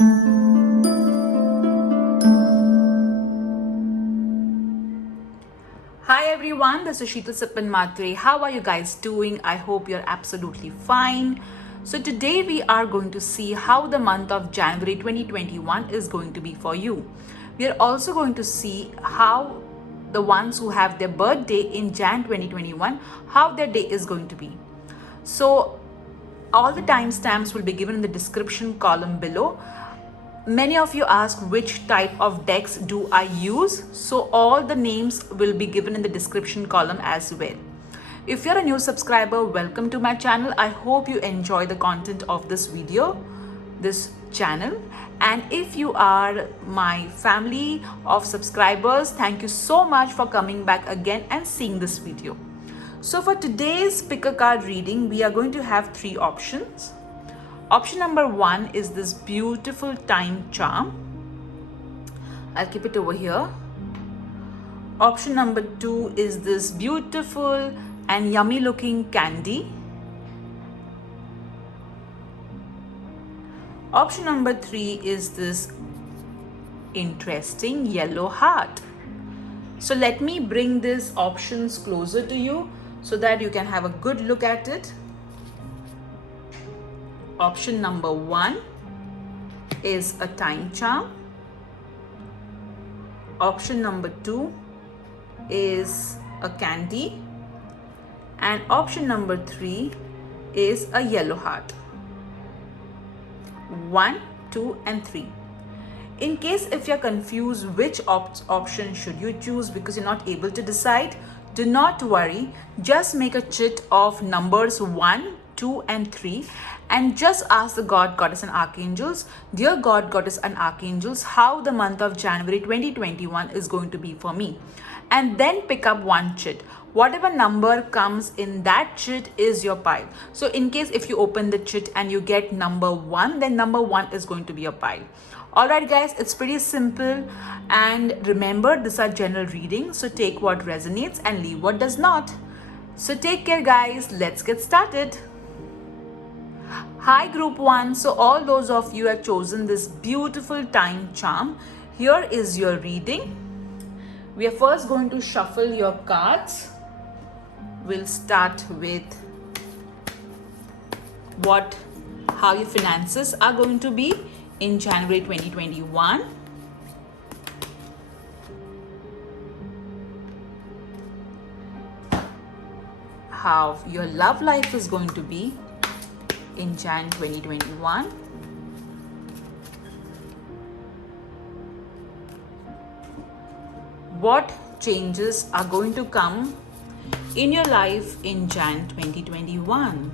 Hi everyone, this is Sheetal Sipan Matre. How are you guys doing? I hope you're absolutely fine. So today we are going to see how the month of January 2021 is going to be for you. We are also going to see how the ones who have their birthday in Jan 2021, how their day is going to be. So all the timestamps will be given in the description column below. Many of you ask which type of decks do I use, so all the names will be given in the description column as well. If you're a new subscriber, welcome to my channel. I hope you enjoy the content of this video, this channel. And if you are my family of subscribers, thank you so much for coming back again and seeing this video. So for today's pick a card reading, we are going to have three options. Option number one is this beautiful time charm. I'll keep it over here. Option number two is this beautiful and yummy looking candy. Option number three is this interesting yellow heart. So let me bring these options closer to you so that you can have a good look at it. Option number one is a time charm. Option number two is a candy. And option number three is a yellow heart. 1, 2, and 3. In case if you're confused which option should you choose because you're not able to decide, do not worry. Just make a chit of numbers 1, 2, and 3 and just ask the God, Goddess, and Archangels, dear God, Goddess, and Archangels, how the month of January 2021 is going to be for me. And then pick up one chit. Whatever number comes in that chit is your pile. So in case if you open the chit and you get number 1, then number 1 is going to be your pile. Alright guys, it's pretty simple, and remember, these are general readings, so take what resonates and leave what does not. So take care guys, let's get started. Hi group 1, so all those of you have chosen this beautiful time charm. Here is your reading. We are first going to shuffle your cards. We'll start with how your finances are going to be in January 2021. How your love life is going to be in Jan 2021. What changes are going to come in your life in Jan 2021?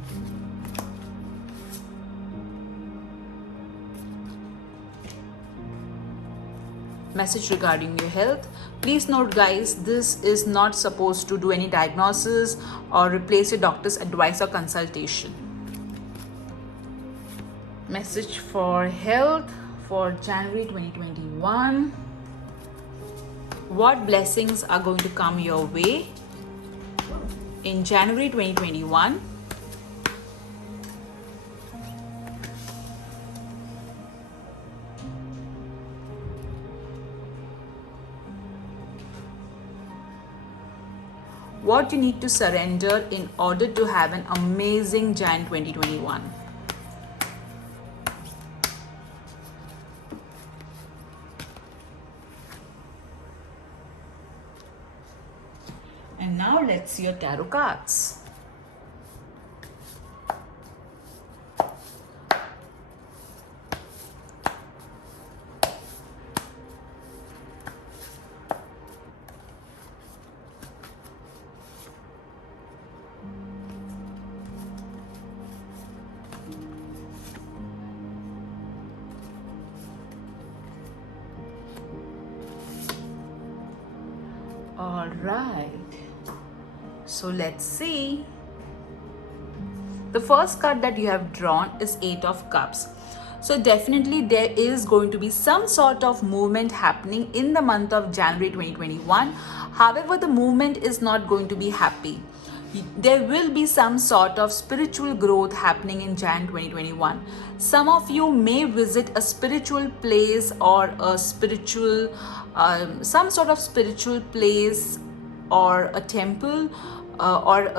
Message regarding your health. Please note guys, this is not supposed to do any diagnosis or replace your doctor's advice or consultation. Message for health for January 2021. What blessings are going to come your way in January 2021? What you need to surrender in order to have an amazing Jan 2021. And now let's see your tarot cards. All right. So let's see. The first card that you have drawn is 8 of Cups. So definitely there is going to be some sort of movement happening in the month of January 2021. However, the movement is not going to be happy. There will be some sort of spiritual growth happening in Jan 2021. Some of you may visit a spiritual place or a spiritual, some sort of spiritual place or a temple, or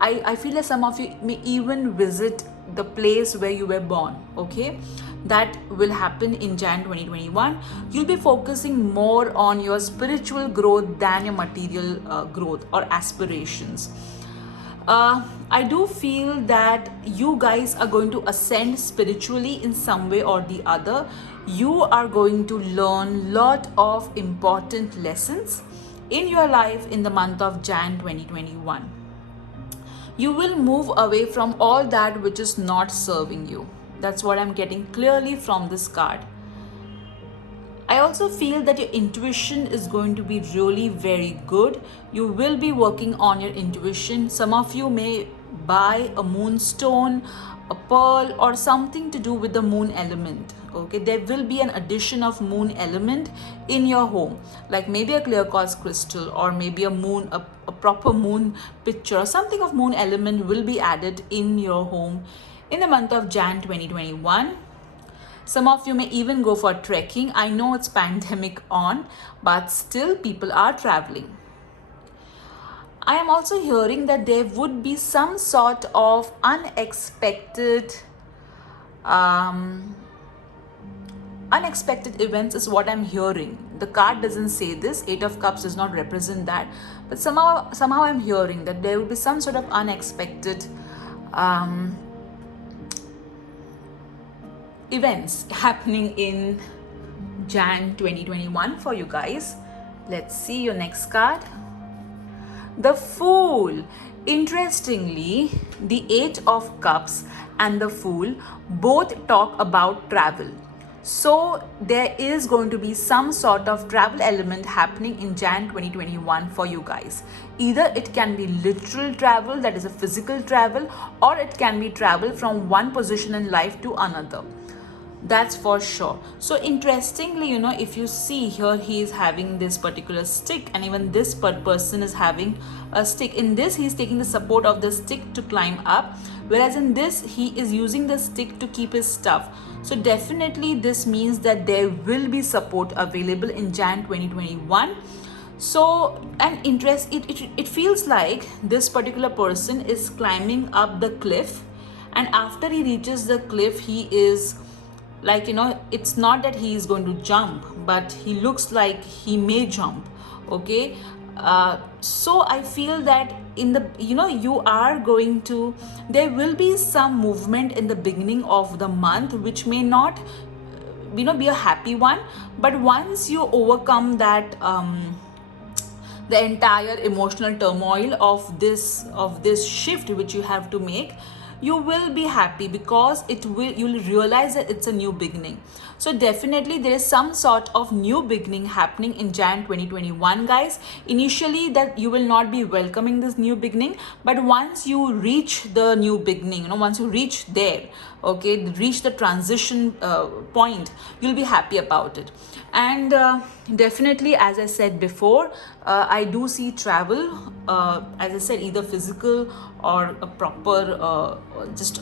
I feel that some of you may even visit the place where you were born. Okay, that will happen in Jan 2021. You'll be focusing more on your spiritual growth than your material growth or aspirations. I do feel that you guys are going to ascend spiritually in some way or the other. You are going to learn lot of important lessons in your life in the month of Jan 2021. You will move away from all that which is not serving you. That's what I'm getting clearly from this card. I also feel that your intuition is going to be really very good. You will be working on your intuition. Some of you may buy a moonstone, a pearl, or something to do with the moon element. Okay, there will be an addition of moon element in your home, like maybe a clear quartz crystal, or maybe a moon, a proper moon picture, something of moon element will be added in your home in the month of Jan 2021. Some of you may even go for trekking. I know it's pandemic on, but still people are traveling. I am also hearing that there would be some sort of unexpected events is what I'm hearing. The card doesn't say this. 8 of Cups does not represent that, but somehow I'm hearing that there will be some sort of unexpected events happening in Jan 2021 for you guys. Let's see your next card. The Fool. Interestingly, the 8 of Cups and the Fool both talk about travel. So there is going to be some sort of travel element happening in Jan 2021 for you guys. Either it can be literal travel, that is a physical travel, or it can be travel from one position in life to another. That's for sure. So interestingly, if you see here, he is having this particular stick, and even this person is having a stick. In this, he is taking the support of the stick to climb up, whereas in this, he is using the stick to keep his stuff. So definitely this means that there will be support available in Jan 2021. So it feels like this particular person is climbing up the cliff, and after he reaches the cliff, he is like, it's not that he is going to jump, but he looks like he may jump. Okay, so I feel that in the you are going to, there will be some movement in the beginning of the month which may not be a happy one, but once you overcome that the entire emotional turmoil of this shift which you have to make, you will be happy, because you'll realize that it's a new beginning. So definitely there is some sort of new beginning happening in Jan 2021, guys. Initially that you will not be welcoming this new beginning, but once you reach the new beginning, once you reach there, okay, reach the transition point, you'll be happy about it. And definitely, as I said before, I do see travel, as I said, either physical or a proper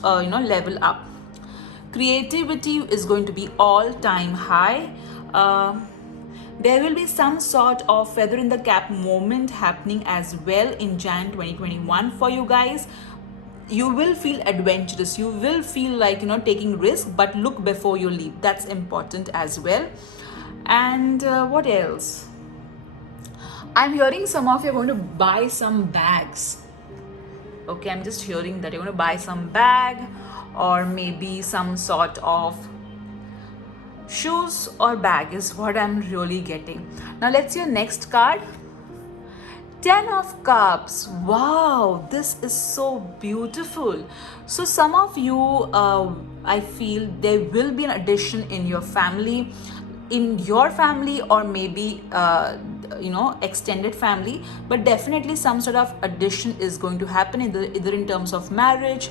level up. Creativity is going to be all-time high. There will be some sort of feather in the cap moment happening as well in Jan 2021 for you guys. You will feel adventurous, you will feel like taking risk, but look before you leap. That's important as well. And what else? I'm hearing some of you are going to buy some bags. Okay, I'm just hearing that you're going to buy some bag, or maybe some sort of shoes or bag is what I'm really getting. Now let's see your next card. 10 of Cups. Wow, this is so beautiful. So some of you, I feel there will be an addition in your family, or maybe extended family, but definitely some sort of addition is going to happen, either in terms of marriage,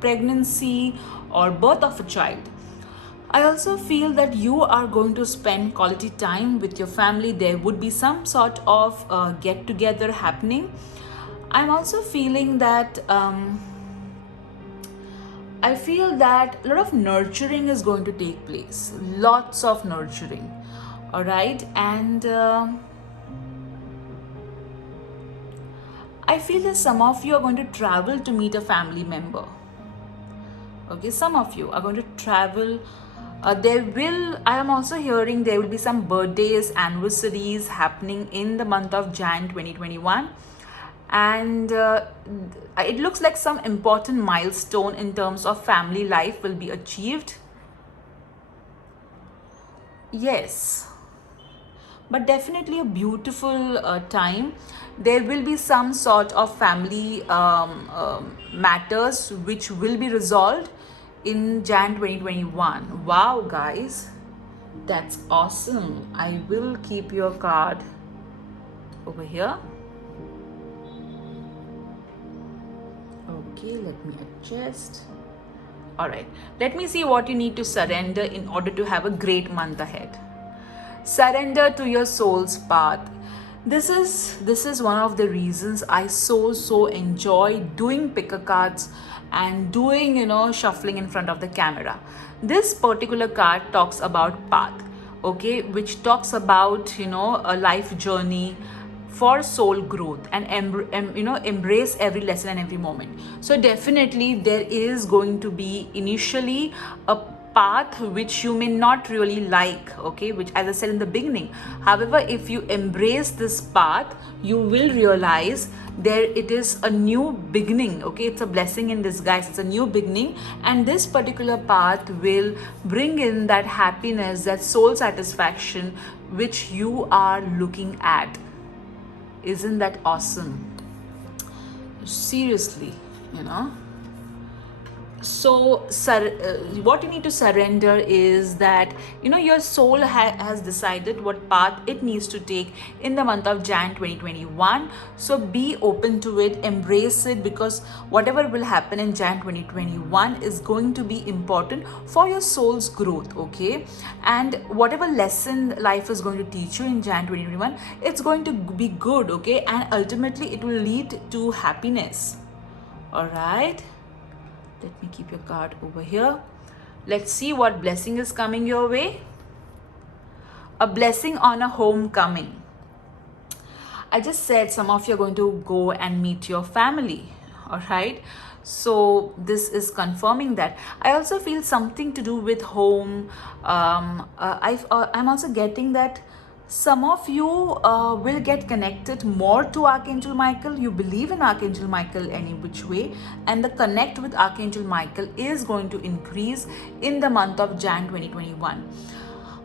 pregnancy, or birth of a child. I also feel that you are going to spend quality time with your family. There would be some sort of get together happening. I'm also feeling that I feel that a lot of nurturing is going to take place, lots of nurturing, all right, and I feel that some of you are going to travel to meet a family member. Okay, some of you are going to travel. I am also hearing there will be some birthdays, anniversaries happening in the month of Jan 2021. And it looks like some important milestone in terms of family life will be achieved. Yes, but definitely a beautiful time. There will be some sort of family matters which will be resolved in Jan 2021. Wow, guys, that's awesome. I will keep your card over here. Okay, let me adjust. All right, let me see what you need to surrender in order to have a great month ahead. Surrender to your soul's path. This is one of the reasons I so enjoy doing picker cards and doing shuffling in front of the camera. This particular card talks about path, okay, which talks about a life journey for soul growth and embrace every lesson and every moment. So definitely there is going to be initially a path which you may not really like, okay, which, as I said in the beginning, however, if you embrace this path, you will realize there it is a new beginning, okay, it's a blessing in disguise, it's a new beginning, and this particular path will bring in that happiness, that soul satisfaction which you are looking at. Isn't that awesome? Seriously, so what you need to surrender is that your soul has decided what path it needs to take in the month of Jan 2021. So be open to it, embrace it, because whatever will happen in Jan 2021 is going to be important for your soul's growth, okay? And whatever lesson life is going to teach you in Jan 2021, it's going to be good, okay? And ultimately it will lead to happiness. All right, let me keep your card over here. Let's see what blessing is coming your way. A blessing on a homecoming. I just said some of you are going to go and meet your family. All right, so this is confirming that. I also feel something to do with home. I'm also getting that some of you will get connected more to Archangel Michael. You believe in Archangel Michael any which way, and the connect with Archangel Michael is going to increase in the month of Jan 2021.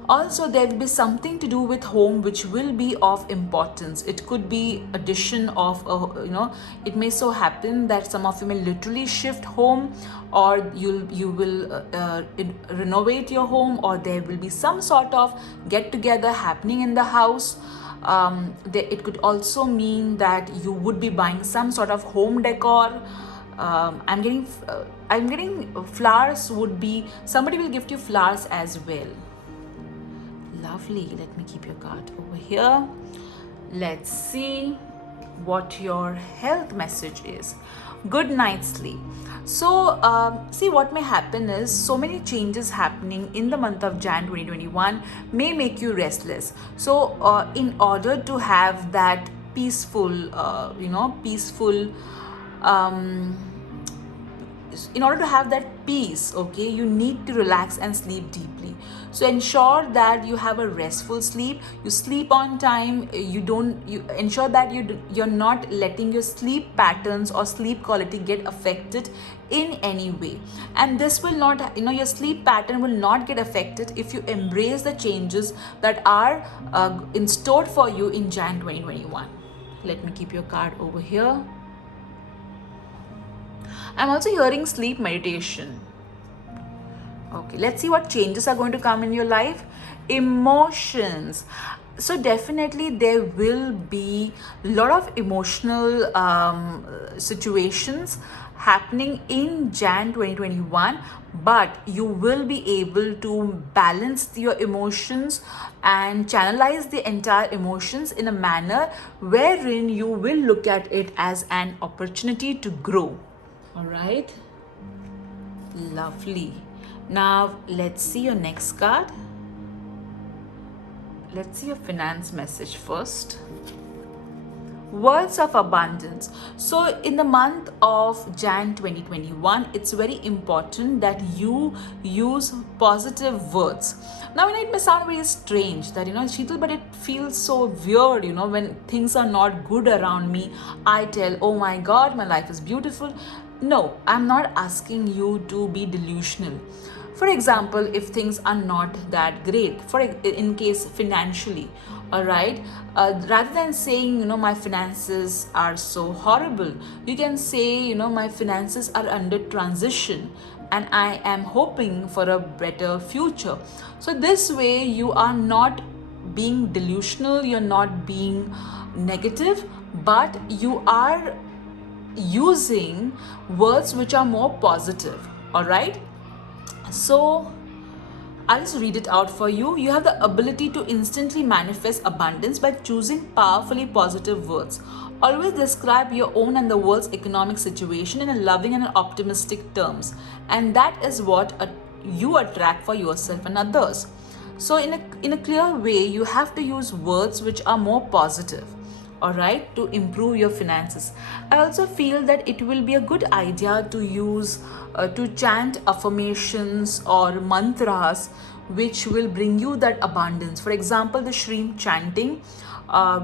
Also, there will be something to do with home which will be of importance. It could be addition of it may so happen that some of you may literally shift home, or you will renovate your home, or there will be some sort of get together happening in the house. It could also mean that you would be buying some sort of home decor. I'm getting flowers. Would be somebody will gift you flowers as well. Lovely. Let me keep your card over here. Let's see what your health message is. Good night's sleep. So see, what may happen is so many changes happening in the month of Jan 2021 may make you restless. So in order to have that peaceful in order to have that peace, okay, you need to relax and sleep deeply. So ensure that you have a restful sleep, you sleep on time, you ensure that you're not letting your sleep patterns or sleep quality get affected in any way. And this will not, your sleep pattern will not get affected if you embrace the changes that are in store for you in Jan 2021. Let me keep your card over here. I'm also hearing sleep meditation. Okay, let's see what changes are going to come in your life. Emotions. So definitely there will be a lot of emotional situations happening in Jan 2021, but you will be able to balance your emotions and channelize the entire emotions in a manner wherein you will look at it as an opportunity to grow. All right, lovely. Now let's see your next card. Let's see your finance message first. Words of abundance. So in the month of Jan 2021, it's very important that you use positive words. Now it may sound very strange that, Sheetal, but it feels so weird, when things are not good around me, I tell, oh my God, my life is beautiful. No, I'm not asking you to be delusional. For example, if things are not that great, in case financially, all right, rather than saying, my finances are so horrible, you can say, my finances are under transition and I am hoping for a better future. So this way you are not being delusional, you're not being negative, but you are using words which are more positive. All right, so I'll just read it out for you. You have the ability to instantly manifest abundance by choosing powerfully positive words. Always describe your own and the world's economic situation in a loving and an optimistic terms, and that is what you attract for yourself and others. So in a clear way, you have to use words which are more positive, all right, to improve your finances. I also feel that it will be a good idea to use to chant affirmations or mantras which will bring you that abundance. For example, the Shreem chanting,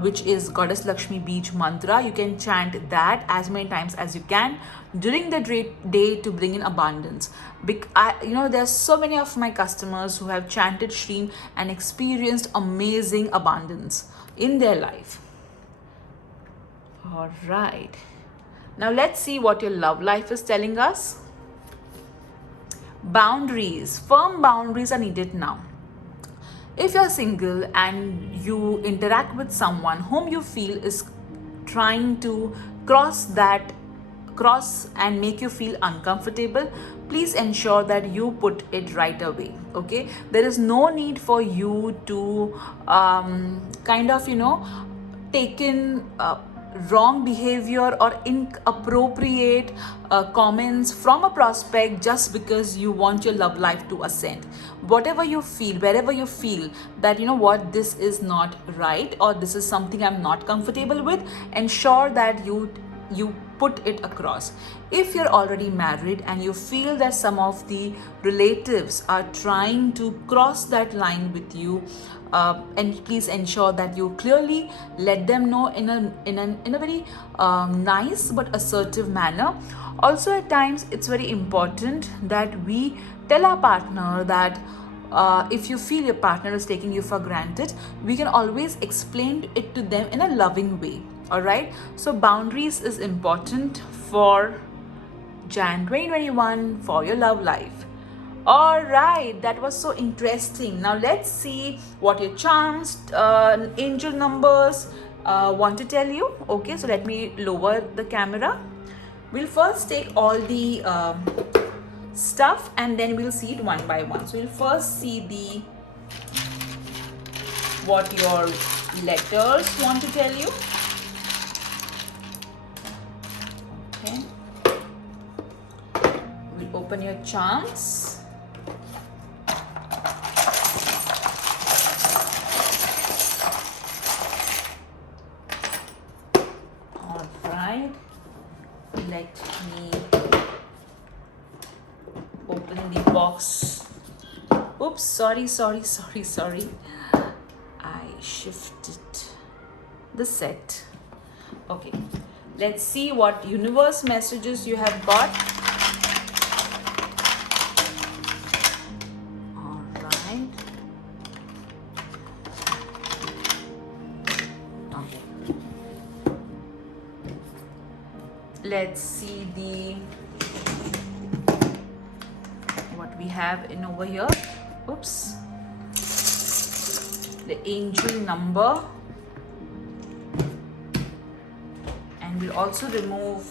which is Goddess Lakshmi Beach mantra, you can chant that as many times as you can during the day to bring in abundance. There's so many of my customers who have chanted Shreem and experienced amazing abundance in their life. All right, now let's see what your love life is telling us. Boundaries. Firm boundaries are needed now. If you're single and you interact with someone whom you feel is trying to cross and make you feel uncomfortable, please ensure that you put it right away. Okay, there is no need for you to take in wrong behavior or inappropriate comments from a prospect just because you want your love life to ascend. Whatever you feel, wherever you feel that this is not right or this is something I'm not comfortable with, ensure that you put it across. If you're already married and you feel that some of the relatives are trying to cross that line with you, and please ensure that you clearly let them know in a very nice but assertive manner. Also, at times it's very important that we tell our partner that if you feel your partner is taking you for granted, we can always explain it to them in a loving way. All right, so boundaries is important for Jan 2021 for your love life. All right, that was so interesting. Now let's see what your charms, angel numbers want to tell you. Okay, so let me lower the camera. We'll first take all the stuff and then we'll see it one by one. So we'll first see what your letters want to tell you. Okay, we'll open your charms. All right, let me open the box. Oops, sorry. I shifted the set. Okay, let's see what universe messages you have got. All right. Okay. Let's see what we have in over here. Oops. the angel number, and we'll also remove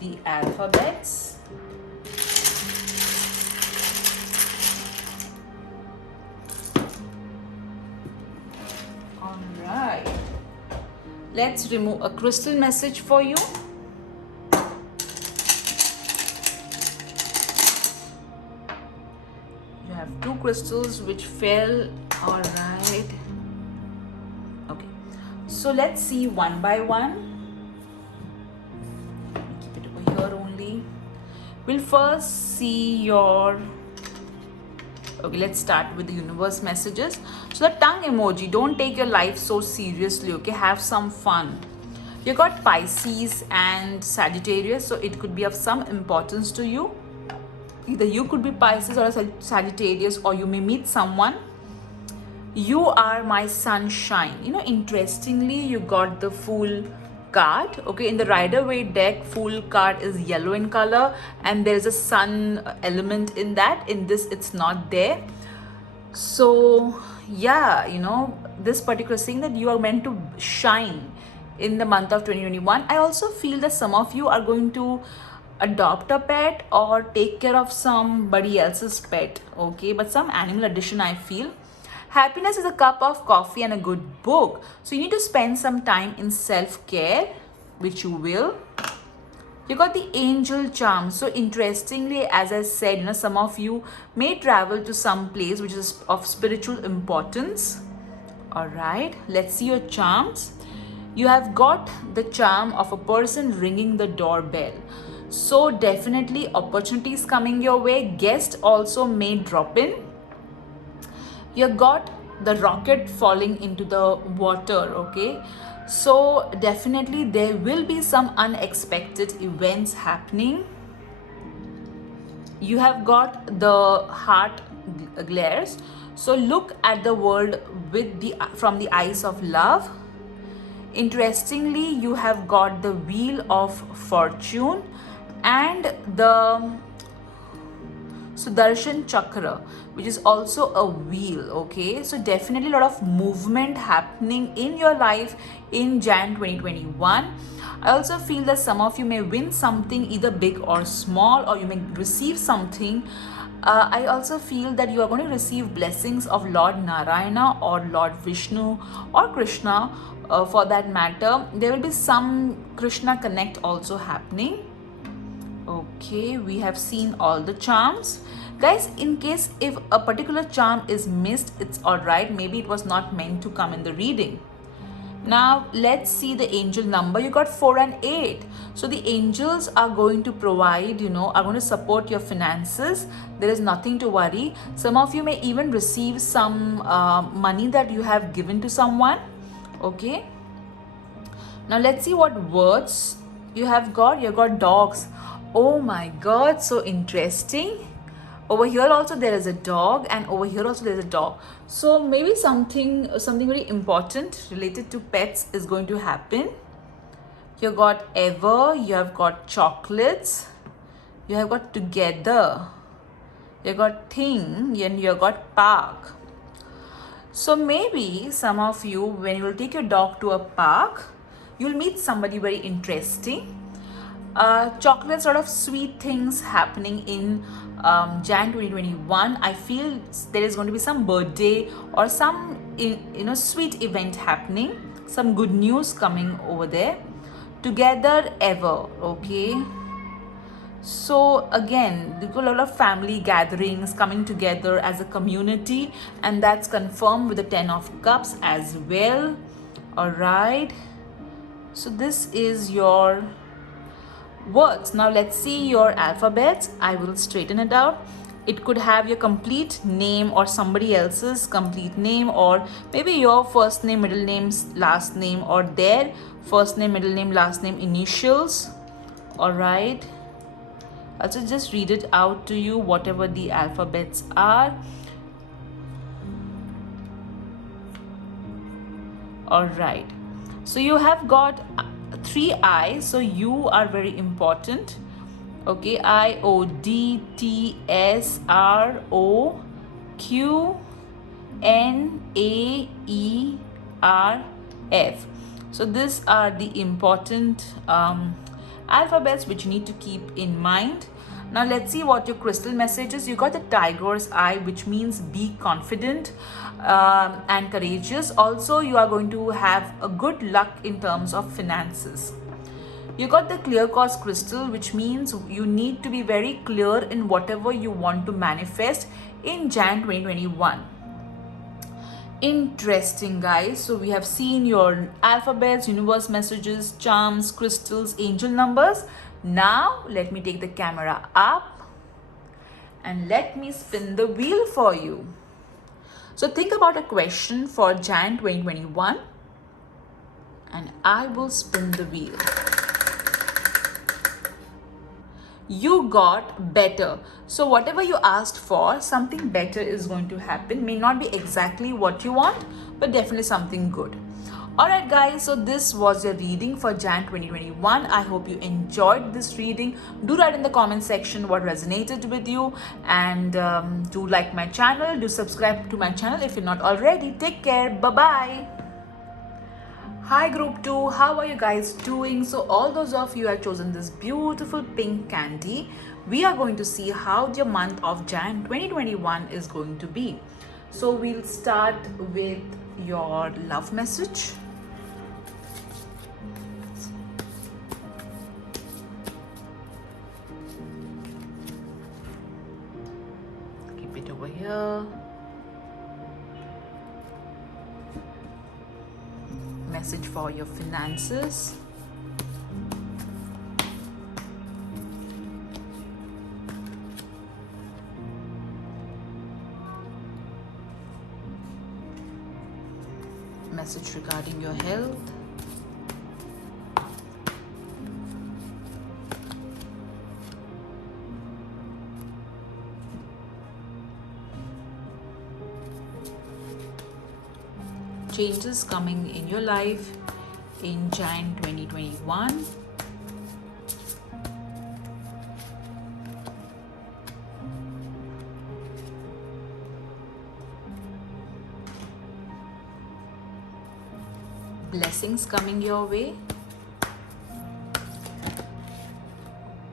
the alphabets. All right. Let's remove a crystal message for you. You have two crystals which fell. All right. Okay. So let's see one by one. Keep it over here only. We'll first see your... Okay, let's start with the universe messages. So the tongue emoji, don't take your life so seriously, okay? Have some fun. You got Pisces and Sagittarius, so it could be of some importance to you. Either you could be Pisces or a Sagittarius, or you may meet someone. You are my sunshine. You know, interestingly, you got the Fool card. Okay, in the Rider-Waite deck, Fool card is yellow in color, and there's a sun element in that. In this, it's not there. So yeah, you know, this particular thing that you are meant to shine in the month of 2021. I also feel that some of you are going to adopt a pet or take care of somebody else's pet, okay? But some animal addition, I feel. Happiness is a cup of coffee and a good book. So you need to spend some time in self-care, which you will. You got the angel charm. So interestingly, as I said, you know, some of you may travel to some place which is of spiritual importance. All right, let's see your charms. You have got the charm of a person ringing the doorbell. So definitely opportunities coming your way. Guests also may drop in. You got the rocket falling into the water, okay? So definitely there will be some unexpected events happening. You have got the heart glares. So look at the world with from the eyes of love. Interestingly, you have got the wheel of fortune and the Sudarshan Chakra, which is also a wheel, okay? So definitely a lot of movement happening in your life in Jan 2021. I also feel that some of you may win something either big or small, or you may receive something. I also feel that you are going to receive blessings of Lord Narayana or Lord Vishnu or Krishna, for that matter. There will be some Krishna connect also happening. Okay, we have seen all the charms. Guys, in case if a particular charm is missed, it's all right. Maybe it was not meant to come in the reading. Now, let's see the angel number. You got 4 and 8. So the angels are going to provide, you know, are going to support your finances. There is nothing to worry. Some of you may even receive some money that you have given to someone. Okay. Now, let's see what words you have got. You got dogs. Oh my God, so interesting. Over here also there is a dog, and over here also there is a dog. So maybe something very important related to pets is going to happen. You got ever, you have got chocolates, you have got together, you got thing, and you have got park. So maybe some of you, when you will take your dog to a park, you'll meet somebody very interesting. Chocolate sort of sweet things happening in Jan 2021. I feel there is going to be some birthday or some sweet event happening, some good news coming over there. Together ever, okay? So again, there are a lot of family gatherings coming together as a community, and that's confirmed with the 10 of Cups as well. All right, so this is your words. Now let's see your alphabets. I will straighten it out. It could have your complete name or somebody else's complete name, or maybe your first name, middle name, last name, or their first name, middle name, last name, initials. All right, I'll just read it out to you, whatever the alphabets are. All right, so you have got 3 I's, so you are very important. Okay, I, O, D, T, S, R, O, Q, NAERF. So these are the important alphabets which you need to keep in mind. Now let's see what your crystal message is. You got the tiger's eye, which means be confident and courageous. Also, you are going to have a good luck in terms of finances. You got the clear quartz crystal, which means you need to be very clear in whatever you want to manifest in Jan 2021. Interesting, guys. So we have seen your alphabets, universe messages, charms, crystals, angel numbers. Now let me take the camera up and let me spin the wheel for you. So think about a question for Jan 2021 and I will spin the wheel. You got better. So whatever you asked for, something better is going to happen. May not be exactly what you want, but definitely something good. Alright guys, so this was your reading for Jan 2021. I hope you enjoyed this reading. Do write in the comment section what resonated with you, and do like my channel, do subscribe to my channel if you're not already. Take care, bye bye. Hi group 2, how are you guys doing? So all those of you have chosen this beautiful pink candy. We are going to see how your month of Jan 2021 is going to be. So we'll start with your love message. Keep it over here. Message for your finances. Message regarding your health. Changes coming in your life in Jan 2021. Blessings coming your way.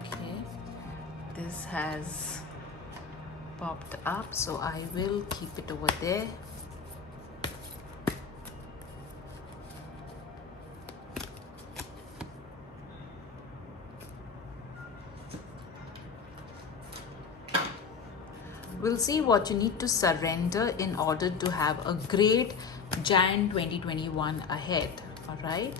Okay, this has popped up, so I will keep it over there. We'll see what you need to surrender in order to have a great Jan 2021 ahead. All right.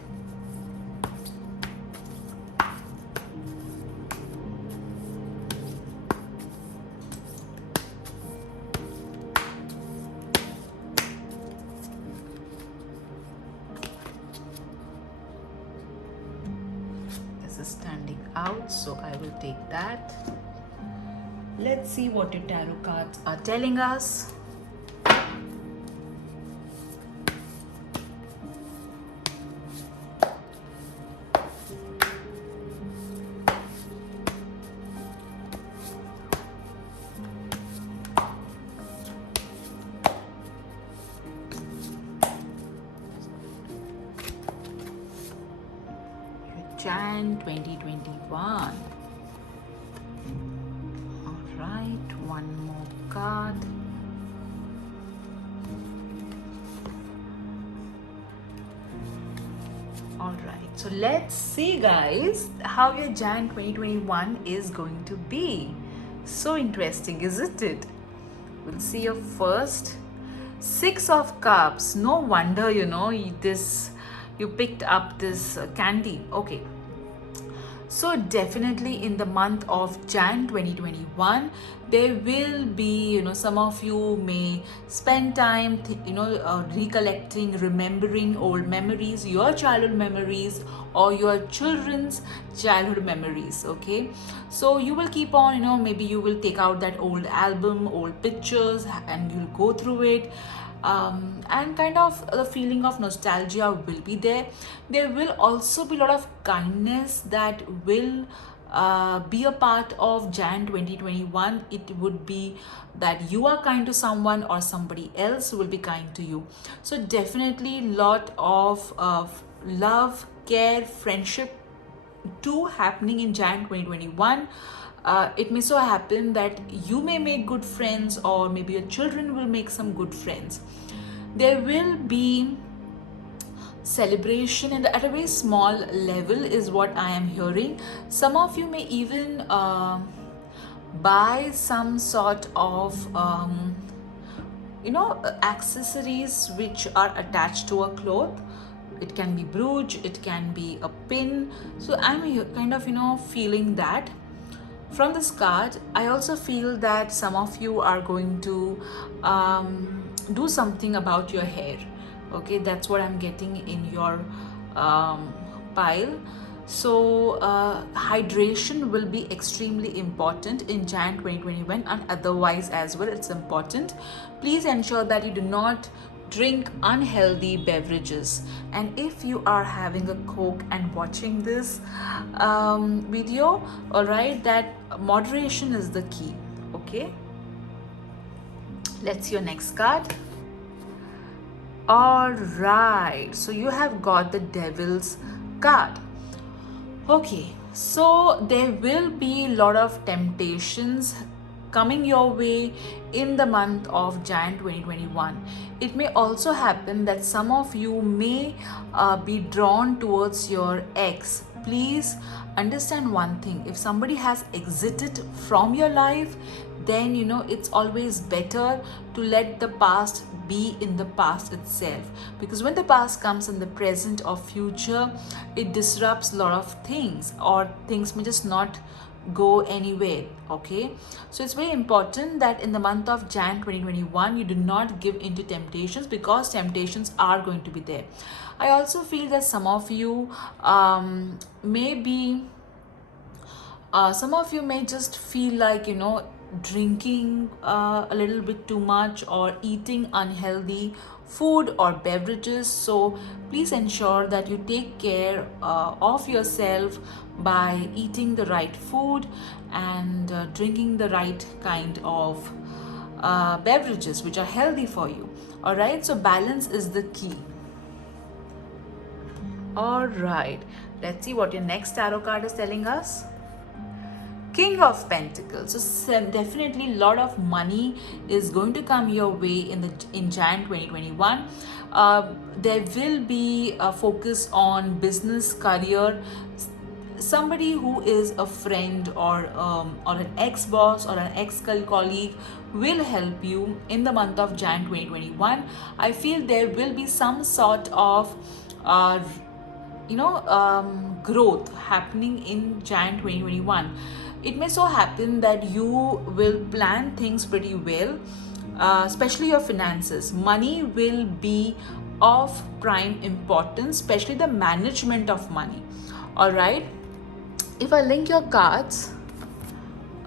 This is standing out, so I will take that. Let's see what your tarot cards are telling us. Your Jan 2021. One more card. All right, so let's see guys how your Jan 2021 is going to be. So interesting, isn't it? We'll see your first Six of Cups. No wonder, you know, you picked up this candy. Okay. So definitely in the month of Jan 2021, there will be, you know, some of you may spend time, recollecting, remembering old memories, your childhood memories or your children's childhood memories. Okay. So you will keep on, maybe you will take out that old album, old pictures, and you'll go through it. And kind of the feeling of nostalgia will be there. There will also be a lot of kindness that will be a part of Jan 2021, it would be that you are kind to someone or somebody else will be kind to you. So definitely lot of love, care, friendship too happening in Jan 2021. It may so happen that you may make good friends, or maybe your children will make some good friends. There will be celebration and at a very small level is what I am hearing. Some of you may even buy some sort of accessories which are attached to a cloth. It can be brooch, it can be a pin. So I'm kind of feeling that from this card. I also feel that some of you are going to do something about your hair. Okay, that's what I'm getting in your pile. So hydration will be extremely important in Jan 2021, and otherwise as well it's important. Please ensure that you do not drink unhealthy beverages, and if you are having a Coke and watching this video, all right, that moderation is the key. Okay, let's see your next card. All right, so you have got the Devil's card. Okay, so there will be a lot of temptations coming your way in the month of Jan 2021. It may also happen that some of you may be drawn towards your ex. Please understand one thing: if somebody has exited from your life, then it's always better to let the past be in the past itself, because when the past comes in the present or future, it disrupts a lot of things, or things may just not go anywhere. Okay, so it's very important that in the month of Jan 2021 you do not give into temptations, because temptations are going to be there. I also feel that some of you some of you may just feel like drinking a little bit too much, or eating unhealthy food or beverages. So please ensure that you take care of yourself by eating the right food and drinking the right kind of beverages which are healthy for you. All right, so balance is the key. All right, let's see what your next tarot card is telling us. King of Pentacles. So definitely a lot of money is going to come your way in Jan 2021. There will be a focus on business, career. Somebody who is a friend or an ex-boss or an ex-colleague will help you in the month of Jan 2021. I feel there will be some sort of growth happening in Jan 2021. It may so happen that you will plan things pretty well, especially your finances. Money will be of prime importance, especially the management of money. All right, if I link your cards,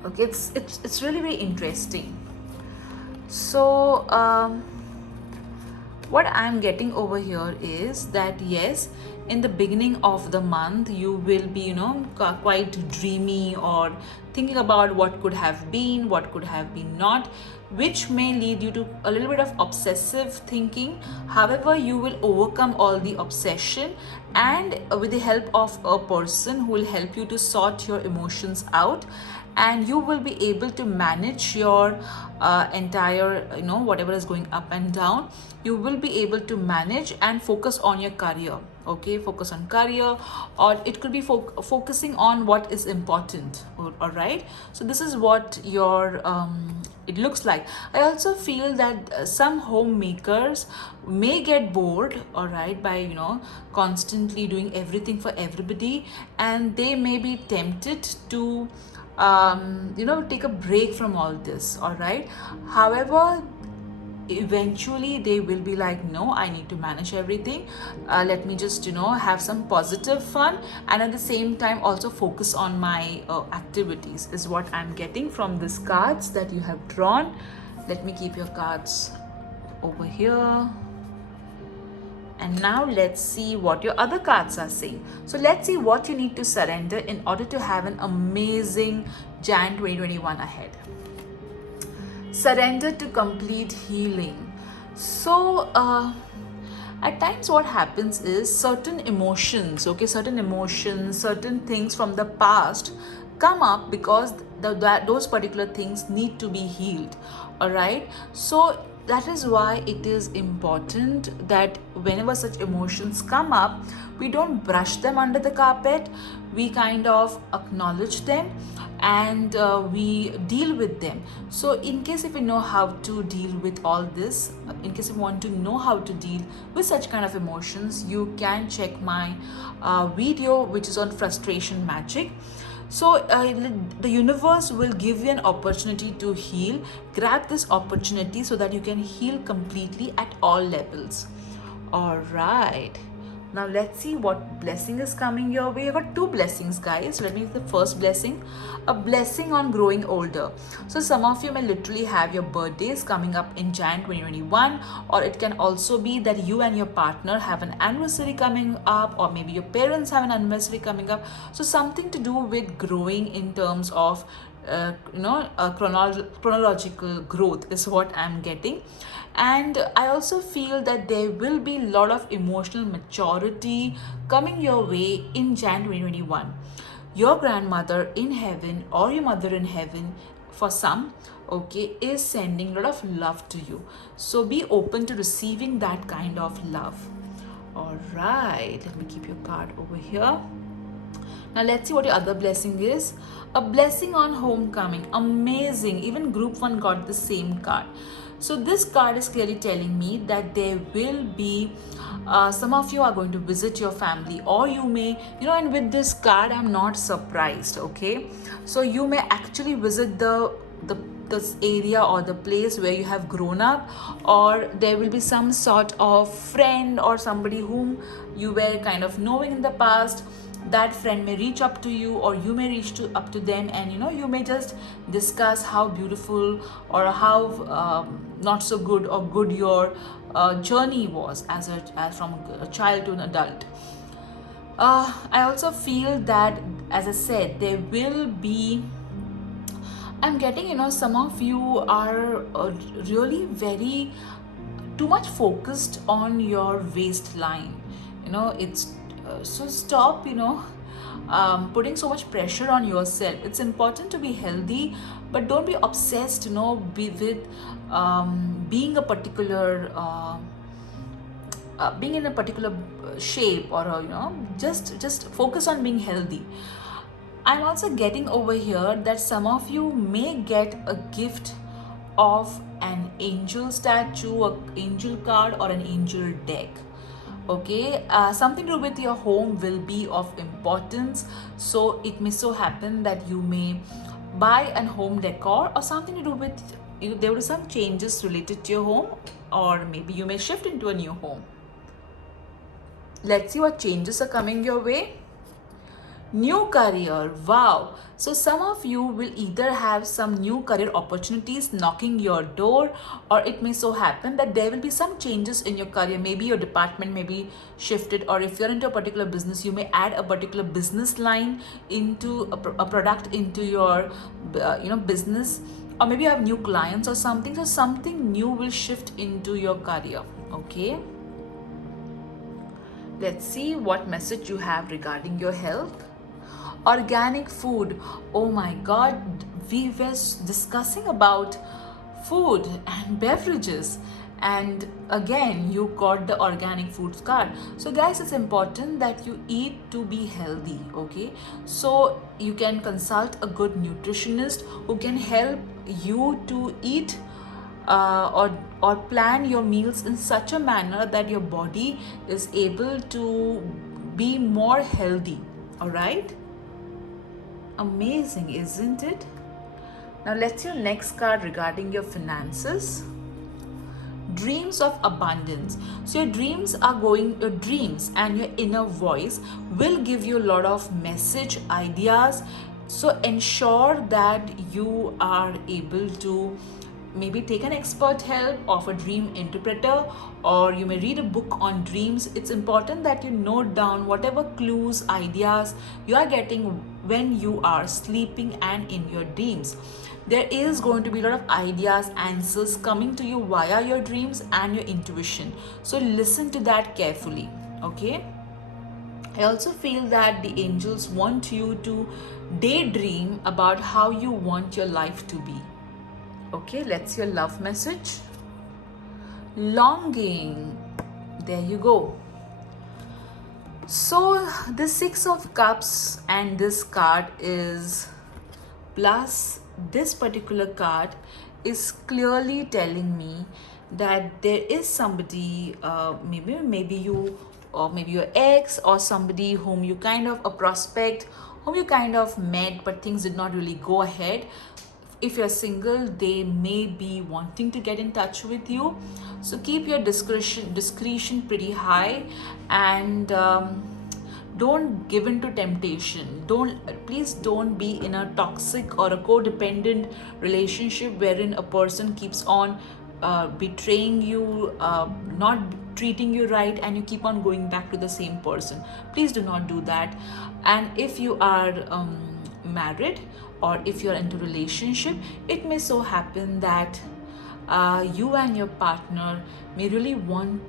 okay, it's really very interesting. So what I'm getting over here is that yes, in the beginning of the month you will be quite dreamy, or thinking about what could have been, what could have been not, which may lead you to a little bit of obsessive thinking. However, you will overcome all the obsession, and with the help of a person who will help you to sort your emotions out, and you will be able to manage your entire whatever is going up and down. You will be able to manage and focus on your career. Okay, focus on career, or it could be focusing on what is important. All right, so this is what your it looks like. I also feel that some homemakers may get bored, all right, by constantly doing everything for everybody, and they may be tempted to take a break from all this. All right, however, eventually they will be like, no, I need to manage everything. Let me just have some positive fun, and at the same time also focus on my activities, is what I'm getting from these cards that you have drawn. Let me keep your cards over here. And now let's see what your other cards are saying. So let's see what you need to surrender in order to have an amazing Jan 2021 ahead. Surrender to complete healing. So at times what happens is certain emotions, certain things from the past come up because those particular things need to be healed. All right, so that is why it is important that whenever such emotions come up, we don't brush them under the carpet. We kind of acknowledge them and we deal with them. So in case if you know how to deal with all this, in case you want to know how to deal with such kind of emotions, you can check my video which is on frustration magic. So the universe will give you an opportunity to heal. Grab this opportunity so that you can heal completely at all levels. All right, now let's see what blessing is coming your way. I got two blessings, guys. Let me get the first blessing, a blessing on growing older. So some of you may literally have your birthdays coming up in Jan 2021, or it can also be that you and your partner have an anniversary coming up, or maybe your parents have an anniversary coming up. So something to do with growing in terms of chronological growth is what I'm getting. And I also feel that there will be a lot of emotional maturity coming your way in Jan 2021. Your grandmother in heaven or your mother in heaven, for some, okay, is sending a lot of love to you. So be open to receiving that kind of love. All right, let me keep your card over here. Now let's see what your other blessing is. A blessing on homecoming. Amazing. Even group 1 got the same card. So this card is clearly telling me that there will be some of you are going to visit your family, or you may, and with this card I'm not surprised, okay? So you may actually visit this area or the place where you have grown up, or there will be some sort of friend or somebody whom you were kind of knowing in the past. That friend may reach up to you, or you may reach up to them, and you may just discuss how beautiful or how not so good or good your journey was as from a child to an adult. I also feel that, as I said, there will be, I'm getting, some of you are really very too much focused on your waistline. It's so stop putting so much pressure on yourself. It's important to be healthy, but don't be obsessed with being a particular being in a particular shape, or just focus on being healthy. I'm also getting over here that some of you may get a gift of an angel statue, an angel card, or an angel deck. Okay, something to do with your home will be of importance. So it may so happen that you may buy an home decor, or something to do with there will be some changes related to your home, or maybe you may shift into a new home. Let's see what changes are coming your way. New career. Wow. So some of you will either have some new career opportunities knocking your door, or it may so happen that there will be some changes in your career. Maybe your department may be shifted, or if you're into a particular business, you may add a particular business line into a product into your business, or maybe you have new clients or something. So something new will shift into your career. Okay. Let's see what message you have regarding your health. Organic food. Oh my God, we were discussing about food and beverages, and again you got the organic foods card. So guys, it's important that you eat to be healthy. Okay, so you can consult a good nutritionist who can help you to eat or plan your meals in such a manner that your body is able to be more healthy. All right, amazing, isn't it? Now let's see your next card regarding your finances. Dreams of abundance. So your dreams and your inner voice will give you a lot of message ideas. So ensure that you are able to maybe take an expert help of a dream interpreter, or you may read a book on dreams. It's important that you note down whatever clues, ideas you are getting when you are sleeping and in your dreams. There is going to be a lot of ideas, answers coming to you via your dreams and your intuition. So listen to that carefully, okay? I also feel that the angels want you to daydream about how you want your life to be. Okay, let's see your love message. Longing. There you go. So the Six of Cups and this card is plus this particular card is clearly telling me that there is somebody, maybe you, or maybe your ex, or somebody whom you kind of, a prospect whom you kind of met but things did not really go ahead. If you're single, they may be wanting to get in touch with you, so keep your discretion pretty high, and don't give in to temptation. Please don't be in a toxic or a codependent relationship wherein a person keeps on betraying you, not treating you right, and you keep on going back to the same person. Please do not do that. And if you are married, or if you're into relationship, it may so happen that you and your partner may really want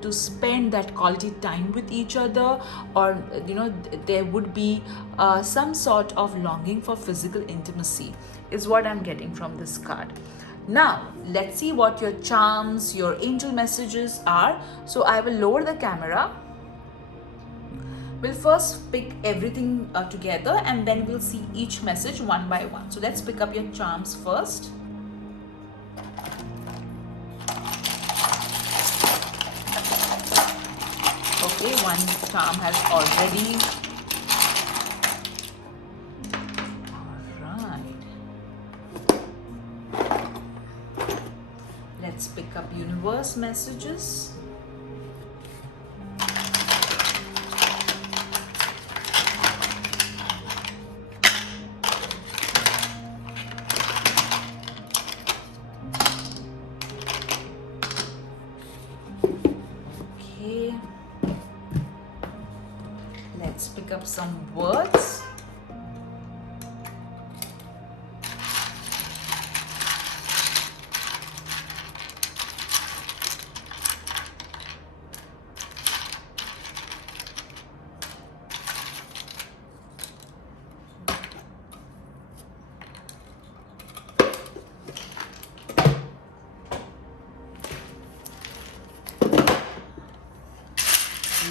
to spend that quality time with each other, or there would be some sort of longing for physical intimacy, is what I'm getting from this card. Now let's see what your charms, your angel messages are. So I will lower the camera. We'll first pick everything together, and then we'll see each message one by one. So let's pick up your charms first. Okay, one charm has already. Alright. Let's pick up universe messages. Let's pick up some words.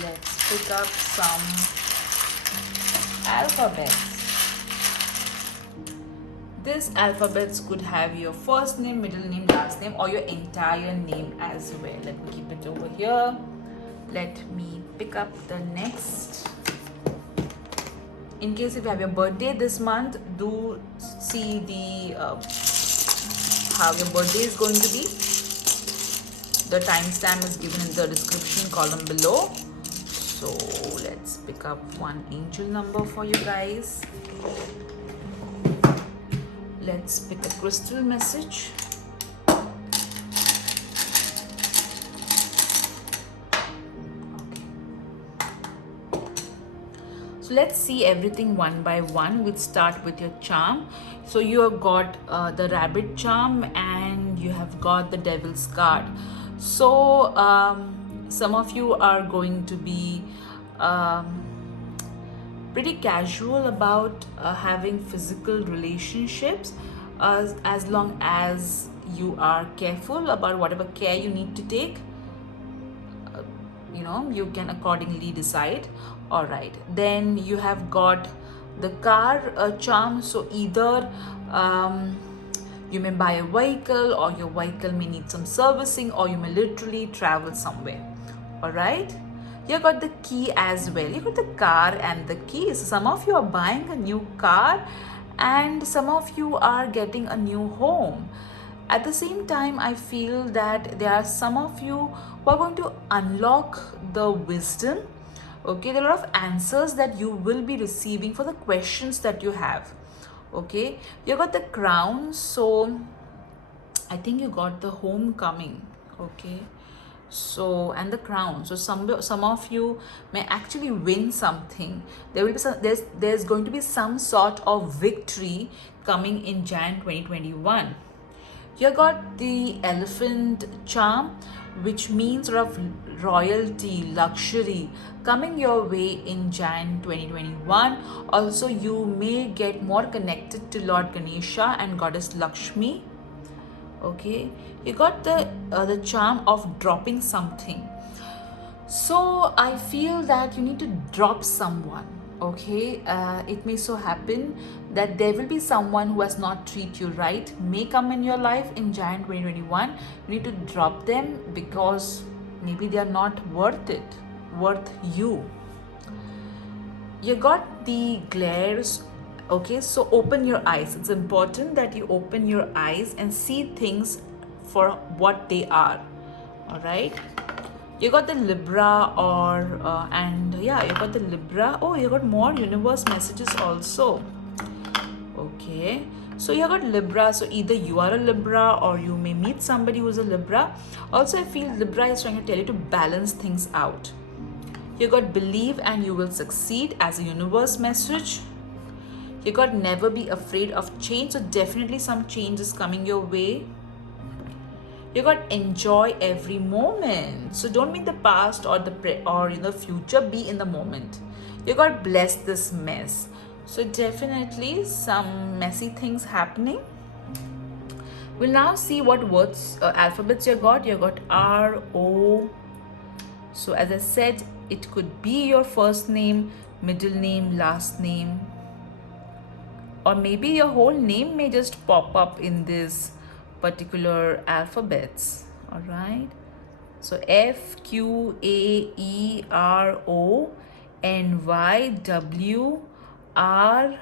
Let's pick up some alphabets. These alphabets could have your first name, middle name, last name, or your entire name as well. Let me keep it over here. Let me pick up the next. In case if you have your birthday this month, do see the how your birthday is going to be. The timestamp is given in the description column below. So let's pick up one angel number for you guys. Let's pick a crystal message. So let's see everything one by one. We'll start with your charm. So you have got the rabbit charm, and you have got the devil's card. So some of you are going to be pretty casual about having physical relationships, as long as you are careful about whatever care you need to take. You can accordingly decide. All right, then you have got the car charm. So either you may buy a vehicle, or your vehicle may need some servicing, or you may literally travel somewhere. All right, you got the key as well. You got the car and the keys. Some of you are buying a new car, and some of you are getting a new home. At the same time, I feel that there are some of you who are going to unlock the wisdom. Okay, there are a lot of answers that you will be receiving for the questions that you have. Okay, you got the crown. So I think you got the homecoming. Okay. So, and the crown. So some of you may actually win something. There will be some, there's going to be some sort of victory coming in Jan 2021. You got the elephant charm, which means sort of royalty, luxury coming your way in Jan 2021. Also, you may get more connected to Lord Ganesha and Goddess Lakshmi. Okay, you got the charm of dropping something. So I feel that you need to drop someone. Okay, it may so happen that there will be someone who has not treated you right, may come in your life in Jan 2021. You need to drop them because maybe they are not worth it, worth you. You got the glares. Okay, so open your eyes. It's important that you open your eyes and see things for what they are. All right, you got the Libra, or and yeah, you got the Libra. Oh, you got more universe messages also. Okay, so you got Libra. So either you are a Libra or you may meet somebody who's a Libra. Also, I feel Libra is trying to tell you to balance things out. You got believe and you will succeed as a universe message. You got never be afraid of change. So definitely some change is coming your way. You got enjoy every moment. So don't be in the past or the future. Be in the moment. You got bless this mess. So definitely some messy things happening. We'll now see what words, alphabets you got. You got R, O. So as I said, it could be your first name, middle name, last name, or maybe your whole name may just pop up in this particular alphabets. All right, so F, Q, A, E, R, O, N, Y, W, R,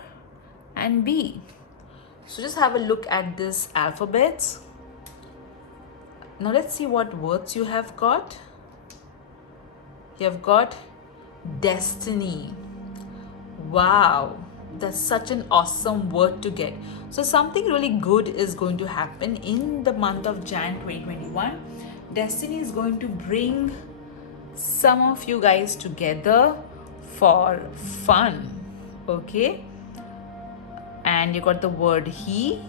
and B. So just have a look at this alphabets. Now let's see what words you have got. You have got destiny. Wow, that's such an awesome word to get. So something really good is going to happen in the month of Jan 2021. Destiny is going to bring some of you guys together for fun. Okay, and you got the word he.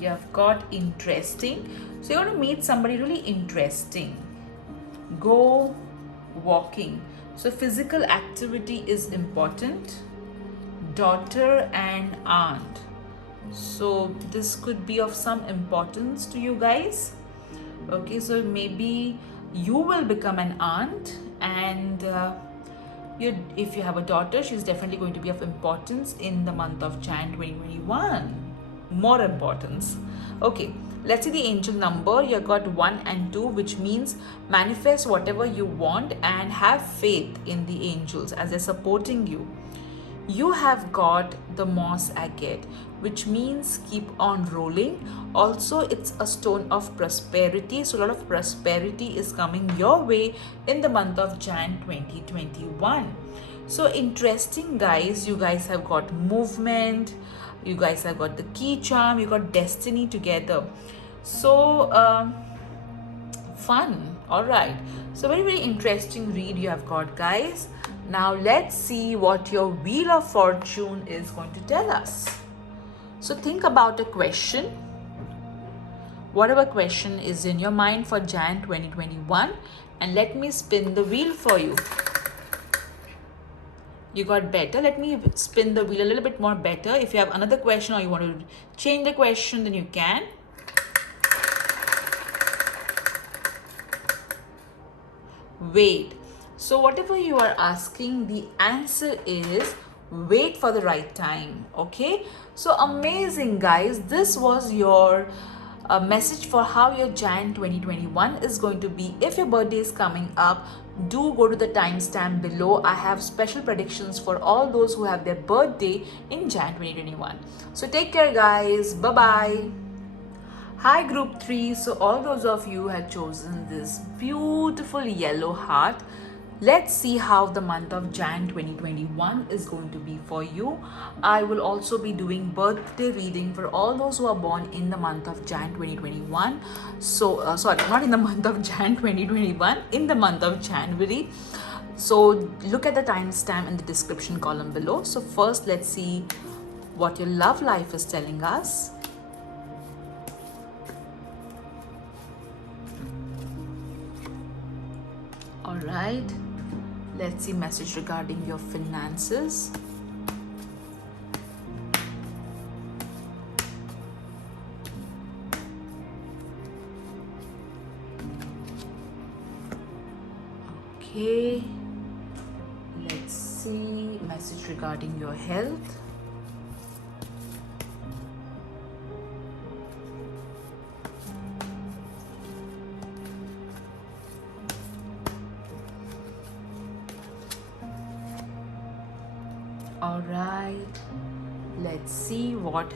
You have got interesting. So you're going to meet somebody really interesting. Go walking. So physical activity is important. Daughter and aunt. So this could be of some importance to you guys. Okay, so maybe you will become an aunt, and if you have a daughter, she's definitely going to be of importance in the month of Jan 2021. More importance. Okay, let's see the angel number. You got 1 and 2, which means manifest whatever you want and have faith in the angels as they're supporting you. You have got the moss agate, which means keep on rolling. Also, it's a stone of prosperity. So a lot of prosperity is coming your way in the month of Jan 2021. So interesting, guys. You guys have got movement. You guys have got the key charm. You got destiny together. So fun. All right. So very, very interesting read you have got, guys. Now let's see what your Wheel of Fortune is going to tell us. So think about a question. Whatever question is in your mind for Jan 2021, and let me spin the wheel for you. You got better. Let me spin the wheel a little bit more better. If you have another question or you want to change the question, then you can. Wait. So whatever you are asking, the answer is wait for the right time. Okay, so amazing, guys. This was your message for how your Jan 2021 is going to be. If your birthday is coming up, do go to the timestamp below. I have special predictions for all those who have their birthday in Jan 2021. So take care, guys. Bye bye. Hi group 3. So all those of you had chosen this beautiful yellow heart. Let's see how the month of Jan 2021 is going to be for you. I will also be doing birthday reading for all those who are born in the month of Jan 2021. So, sorry, not in the month of Jan 2021, in the month of January. So, look at the timestamp in the description column below. So, first, let's see what your love life is telling us. All right. Let's see message regarding your finances. Okay. Let's see message regarding your health. All right, let's see what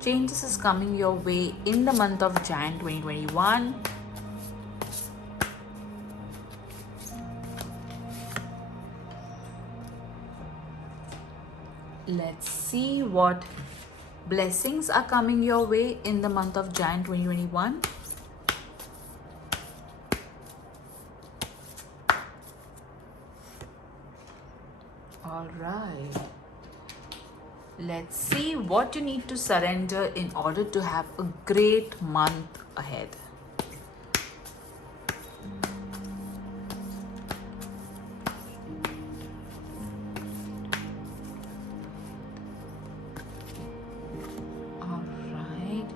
changes is coming your way in the month of Jan 2021. Let's see what blessings are coming your way in the month of Jan 2021. All right. Let's see what you need to surrender in order to have a great month ahead. All right.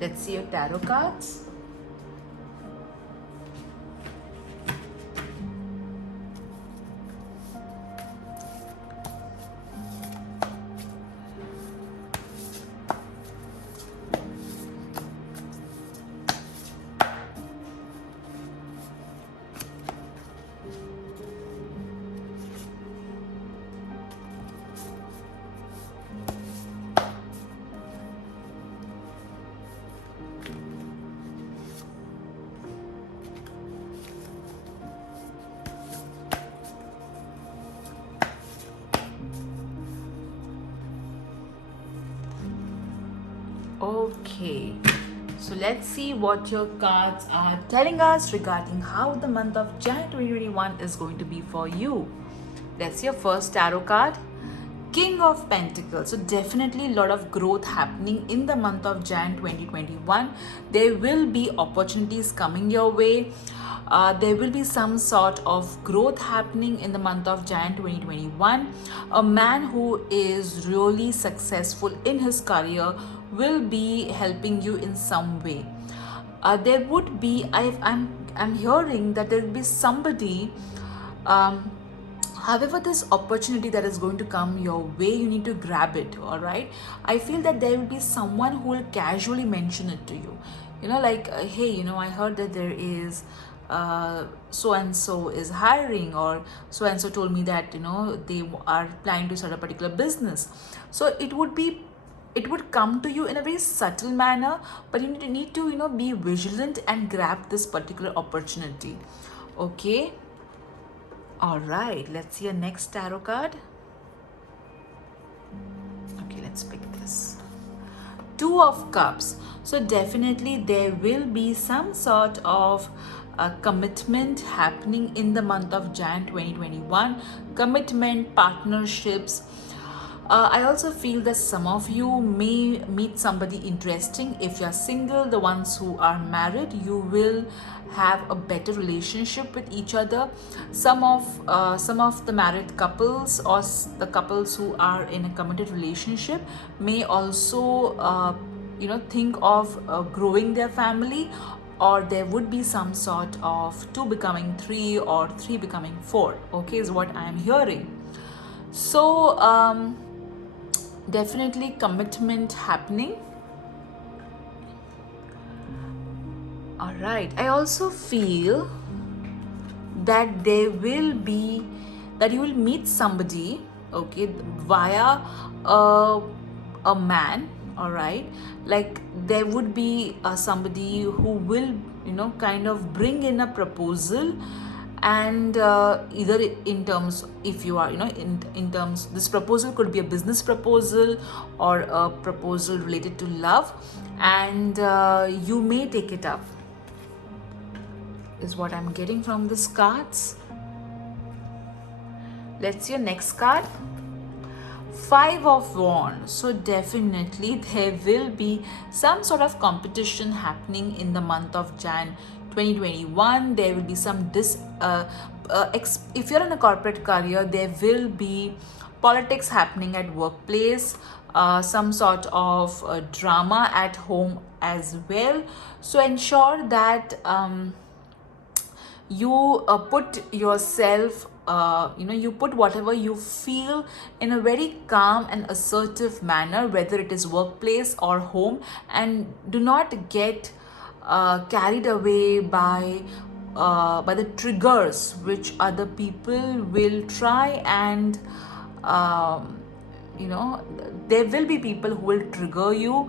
Let's see your tarot cards. Okay, so let's see what your cards are telling us regarding how the month of Jan 2021 is going to be for you. Let's see your first tarot card, King of Pentacles. So definitely a lot of growth happening in the month of Jan 2021. There will be opportunities coming your way. There will be some sort of growth happening in the month of Jan 2021. A man who is really successful in his career will be helping you in some way. There would be, I'm hearing that there will be somebody. However, this opportunity that is going to come your way, you need to grab it. All right. I feel that there will be someone who will casually mention it to you. Like, hey, I heard that there is so and so is hiring, or so and so told me that they are planning to start a particular business. So it would come to you in a very subtle manner, but you need to be vigilant and grab this particular opportunity. Okay. All right, let's see your next tarot card. Okay, let's pick this. Two of Cups. So definitely there will be some sort of commitment happening in the month of Jan 2021. Commitment, partnerships. I also feel that some of you may meet somebody interesting. If you're single, the ones who are married, you will have a better relationship with each other. Some of the married couples or the couples who are in a committed relationship may also think of growing their family, or there would be some sort of 2 becoming 3 or 3 becoming 4. Okay, is what I am hearing. So definitely commitment happening. All right, I also feel that you will meet somebody, okay, via a man. All right, like there would be somebody who will kind of bring in a proposal, and either in terms, if you are, in terms, this proposal could be a business proposal or a proposal related to love, and you may take it up, is what I'm getting from these cards. Let's see your next card. Five of Wands. So definitely there will be some sort of competition happening in the month of Jan 2021. There will be some if you're in a corporate career, there will be politics happening at workplace, some sort of drama at home as well. So ensure that you put yourself, you put whatever you feel in a very calm and assertive manner, whether it is workplace or home, and do not get carried away by the triggers which other people will try and there will be people who will trigger you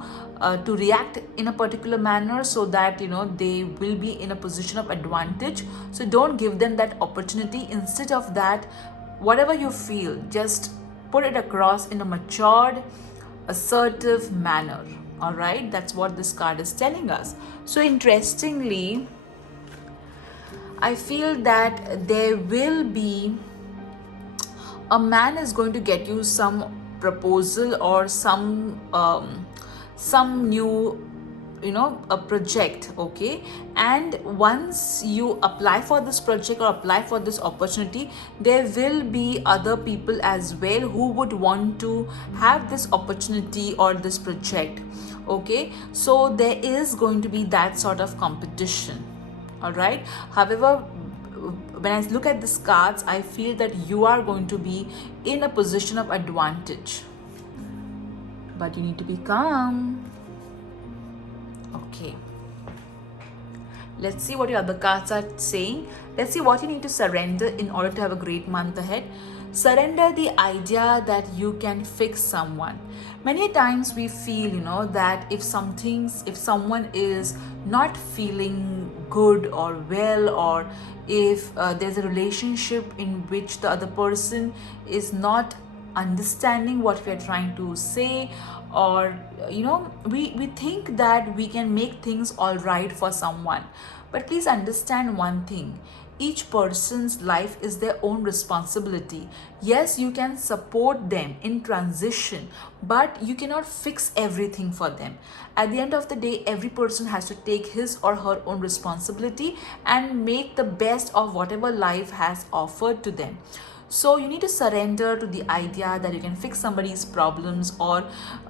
to react in a particular manner, so that they will be in a position of advantage. So don't give them that opportunity. Instead of that, whatever you feel, just put it across in a matured, assertive manner. All right, that's what this card is telling us. So interestingly, I feel that there will be a man is going to get you some proposal or some new a project, okay? And once you apply for this project or apply for this opportunity, there will be other people as well who would want to have this opportunity or this project, okay? So there is going to be that sort of competition. All right, however, when I look at these cards, I feel that you are going to be in a position of advantage, but you need to be calm. Okay, let's see what your other cards are saying. Let's see what you need to surrender in order to have a great month ahead. Surrender the idea that you can fix someone. Many times we feel, that if someone is not feeling good or well, or if there's a relationship in which the other person is not understanding what we are trying to say, or we think that we can make things all right for someone. But please understand one thing: each person's life is their own responsibility. Yes, you can support them in transition, but you cannot fix everything for them. At the end of the day, every person has to take his or her own responsibility and make the best of whatever life has offered to them. So you need to surrender to the idea that you can fix somebody's problems, or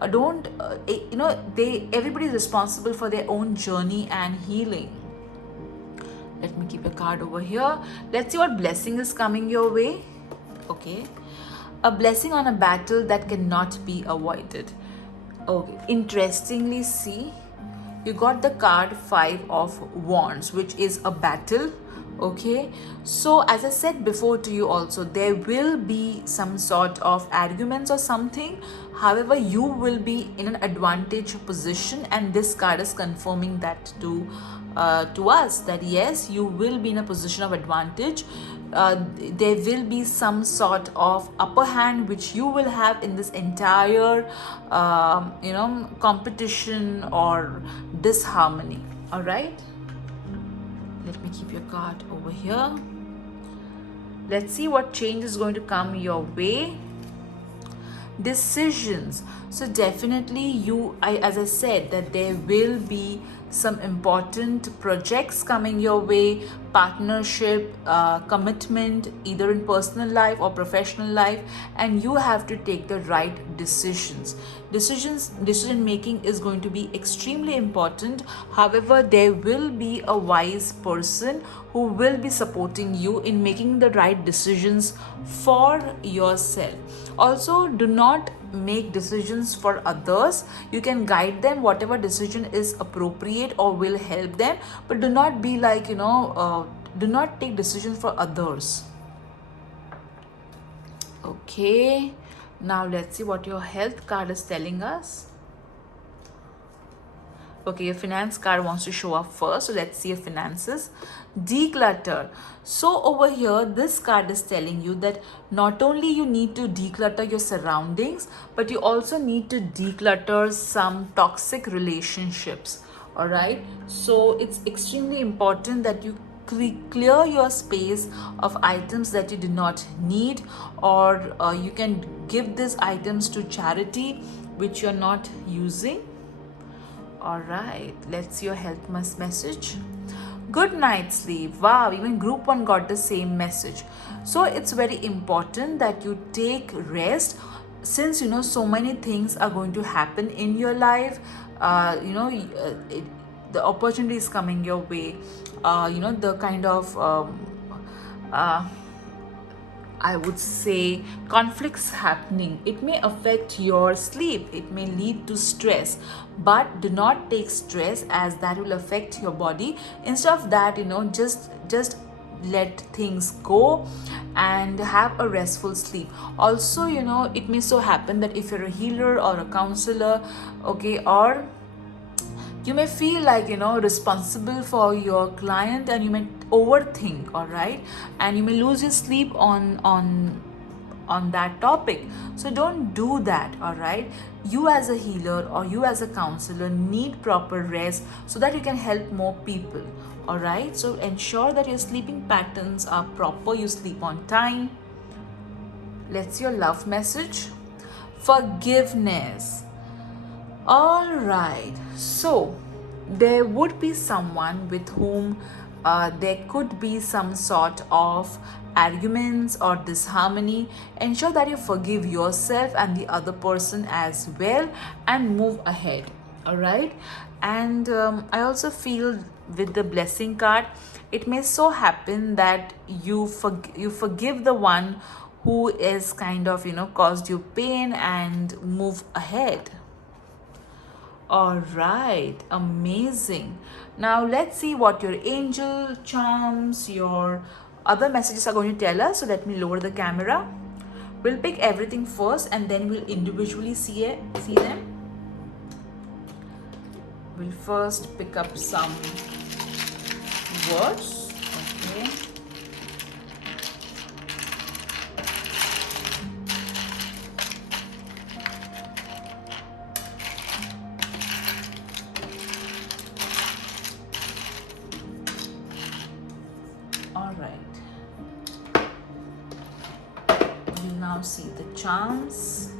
don't everybody is responsible for their own journey and healing. Let me keep a card over here. Let's see what blessing is coming your way. Okay, a blessing on a battle that cannot be avoided. Okay, interestingly, see, you got the card 5 of Wands, which is a battle. Okay, so as I said before to you also, there will be some sort of arguments or something. However, you will be in an advantage position, and this card is confirming that to us, that yes, you will be in a position of advantage. There will be some sort of upper hand which you will have in this entire competition or disharmony. All right, let me keep your card over here. Let's see what change is going to come your way. Decisions. So definitely as I said, that there will be some important projects coming your way, partnership, commitment, either in personal life or professional life, and you have to take the right decision making is going to be extremely important. However, there will be a wise person who will be supporting you in making the right decisions for yourself. Also, do not make decisions for others. You can guide them whatever decision is appropriate or will help them, but do not be like do not take decisions for others. Okay, now let's see what your health card is telling us. Okay, your finance card wants to show up first. So let's see your finances. Declutter. So over here, this card is telling you that not only you need to declutter your surroundings, but you also need to declutter some toxic relationships. All right. So it's extremely important that you clear your space of items that you do not need, or you can give these items to charity which you're not using. All right, let's see your health message. Good night sleep. Wow, even group 1 got the same message. So it's very important that you take rest, since so many things are going to happen in your life. The opportunity is coming your way. The kind of uh, I would say conflicts happening. It may affect your sleep, it may lead to stress, but do not take stress, as that will affect your body. Instead of that, just let things go and have a restful sleep. Also, it may so happen that if you're a healer or a counselor, okay, or you may feel like responsible for your client, and you may overthink, all right, and you may lose your sleep on that topic. So don't do that, all right. You as a healer or you as a counselor need proper rest so that you can help more people, all right. So ensure that your sleeping patterns are proper, you sleep on time. Let's see your love message. Forgiveness. All right, so there would be someone with whom there could be some sort of arguments or disharmony. Ensure that you forgive yourself and the other person as well and move ahead. All right, and I also feel with the blessing card, it may so happen that you forgive the one who is kind of caused you pain and move ahead. All right, amazing. Now let's see what your angel charms, your other messages are going to tell us. So let me lower the camera. We'll pick everything first and then we'll individually see them. We'll first pick up some words. Okay. All right. We'll now see the charms.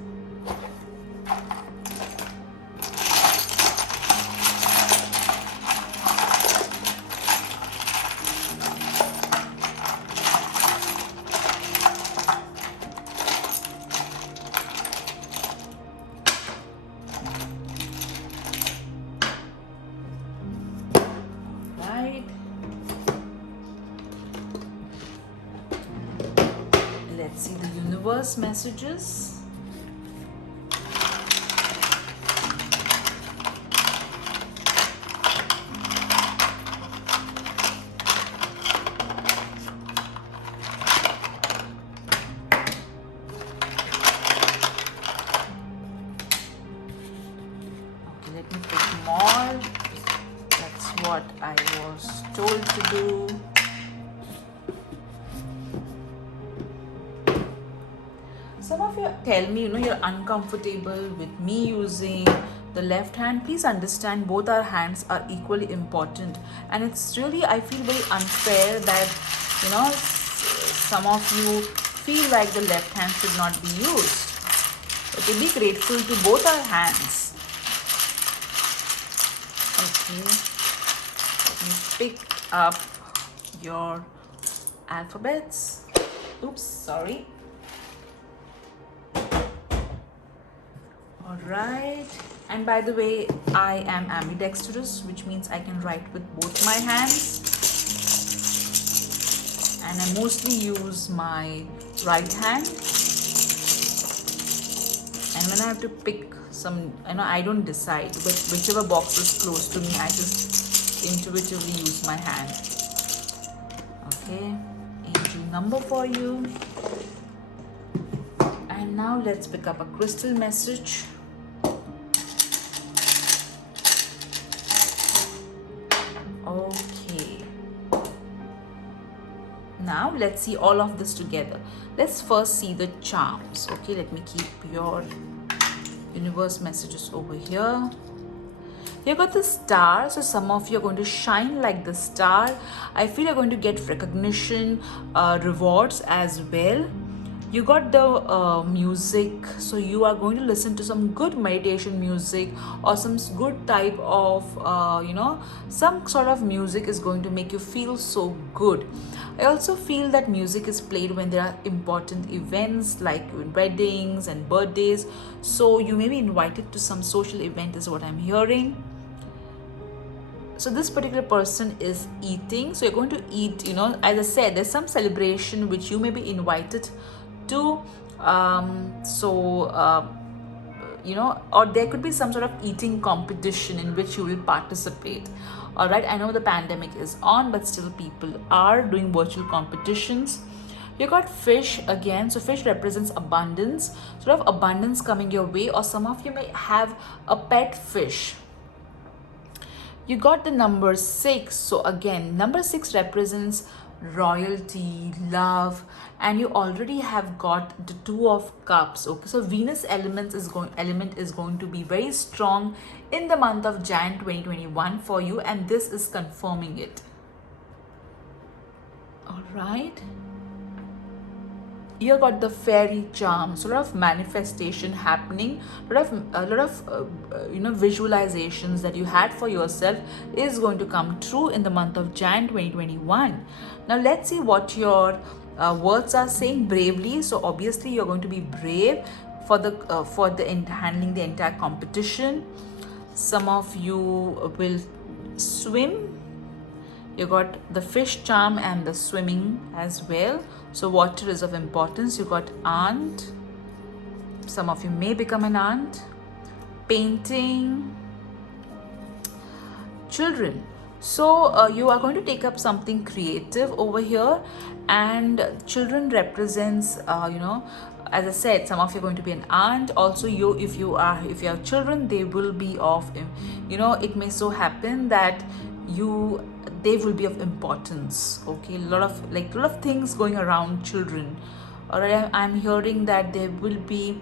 Let's see the universe messages. Okay, let me pick more. That's what I was told to do. Some of you tell me, you're uncomfortable with me using the left hand. Please understand, both our hands are equally important. And it's really, I feel very unfair that, some of you feel like the left hand should not be used. Okay, be grateful to both our hands. Okay, let me pick up your alphabets. Oops, sorry. All right, and by the way, I am ambidextrous, which means I can write with both my hands, and I mostly use my right hand. And when I have to pick some, I don't decide, but whichever box is close to me, I just intuitively use my hand. Okay, angel number for you. And now let's pick up a crystal message. Now let's see all of this together. Let's first see the charms. Okay, let me keep your universe messages over here. You got the star, so some of you are going to shine like the star. I feel you're going to get recognition, rewards as well. You got the music, so you are going to listen to some good meditation music or some good type of some sort of music is going to make you feel so good. I also feel that music is played when there are important events like weddings and birthdays, so you may be invited to some social event is what I'm hearing. So this particular person is eating, so you're going to eat, as I said, there's some celebration which you may be invited to, or there could be some sort of eating competition in which you will participate. All right, I know the pandemic is on, but still people are doing virtual competitions. You got fish again, so fish represents abundance, sort of abundance coming your way, or some of you may have a pet fish. You got the number 6, so again number 6 represents royalty, love, and you already have got the 2 of cups. Okay, so Venus element is going to be very strong in the month of Jan 2021 for you, and this is confirming it. All right, you got the fairy charm, sort of manifestation happening, a lot of visualizations that you had for yourself is going to come true in the month of Jan 2021. Now let's see what your words are saying. Bravely, so obviously you're going to be brave for handling the entire competition. Some of you will swim. You got the fish charm and the swimming as well, so water is of importance. You got aunt, some of you may become an aunt. Painting, children, so you are going to take up something creative over here, and children represents as I said, some of you are going to be an aunt. Also, if you have children, they will be of it may so happen that they will be of importance. Okay, a lot of things going around children. All right, I'm hearing that there will be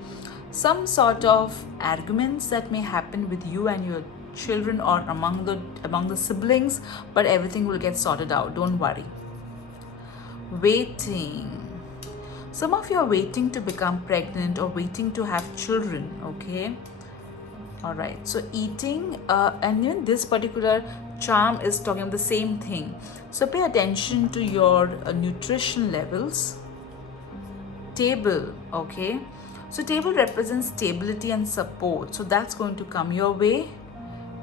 some sort of arguments that may happen with you and your children or among the siblings, but everything will get sorted out, don't worry. Waiting, some of you are waiting to become pregnant or waiting to have children. Okay, all right, so eating, and even this particular charm is talking about the same thing, so pay attention to your nutrition levels. Table, okay, so table represents stability and support, so that's going to come your way.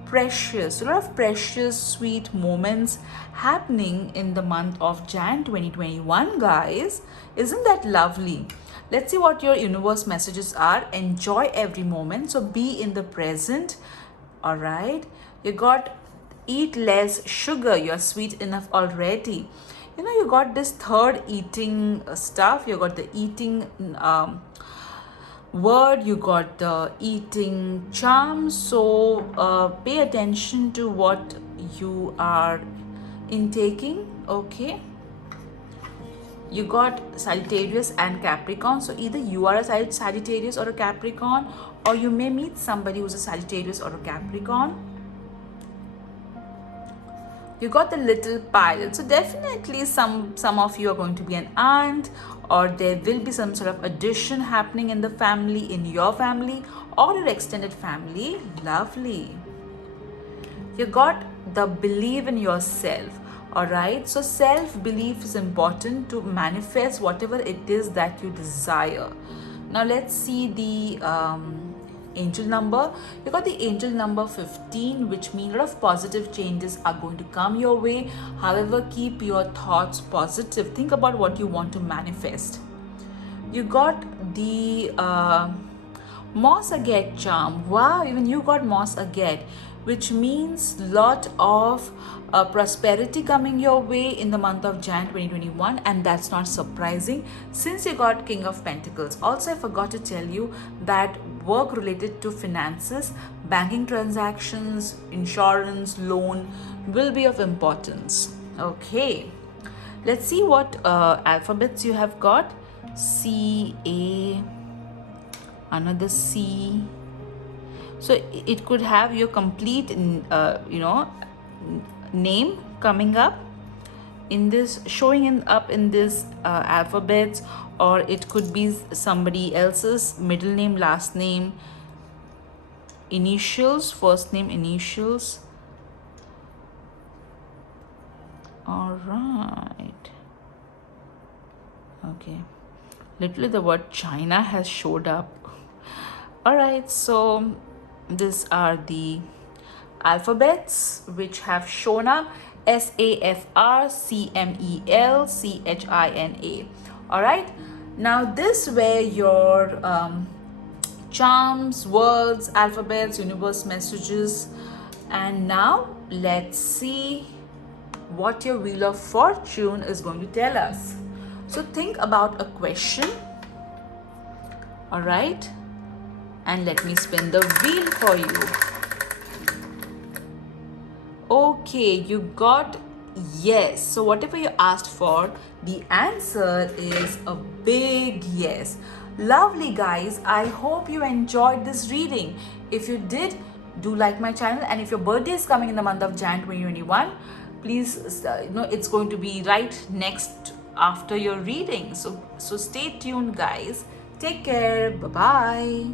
Precious, a lot of precious sweet moments happening in the month of Jan 2021, guys. Isn't that lovely? Let's see what your universe messages are. Enjoy every moment, so be in the present. All right, you got eat less sugar, you're sweet enough already. You got this third eating stuff. You got the eating word, you got the eating charm, so pay attention to what you are intaking. Okay, you got Sagittarius and Capricorn, so either you are a Sagittarius or a Capricorn, or you may meet somebody who's a Sagittarius or a Capricorn. You got the little pilot, so definitely some of you are going to be an aunt, or there will be some sort of addition happening in the family, in your family or your extended family. Lovely. You got the believe in yourself. All right, so self-belief is important to manifest whatever it is that you desire. Now let's see the angel number. You got the angel number 15, which means a lot of positive changes are going to come your way. However, keep your thoughts positive. Think about what you want to manifest. You got the Moss Agate charm. Wow, even you got Moss Agate, which means lot of prosperity coming your way in the month of Jan 2021, and that's not surprising since you got King of Pentacles. Also, I forgot to tell you that work related to finances, banking transactions, insurance, loan will be of importance. Okay, Let's see what alphabets you have got. C, A, another C. So it could have your complete, name coming up in this, showing up in this alphabets, or it could be somebody else's middle name, last name, initials, first name, initials. All right. Okay. Literally the word China has showed up. All right, so these are the alphabets which have shown up: SAFRCMELCHINA. All right, now this were your charms, words, alphabets, universe messages, and now let's see what your Wheel of Fortune is going to tell us. So think about a question, all right, and let me spin the wheel for you. Okay, you got yes. So whatever you asked for, the answer is a big yes. Lovely, guys. I hope you enjoyed this reading. If you did, do like my channel, and if your birthday is coming in the month of Jan 2021, please it's going to be right next after your reading. So stay tuned, guys. Take care. Bye bye.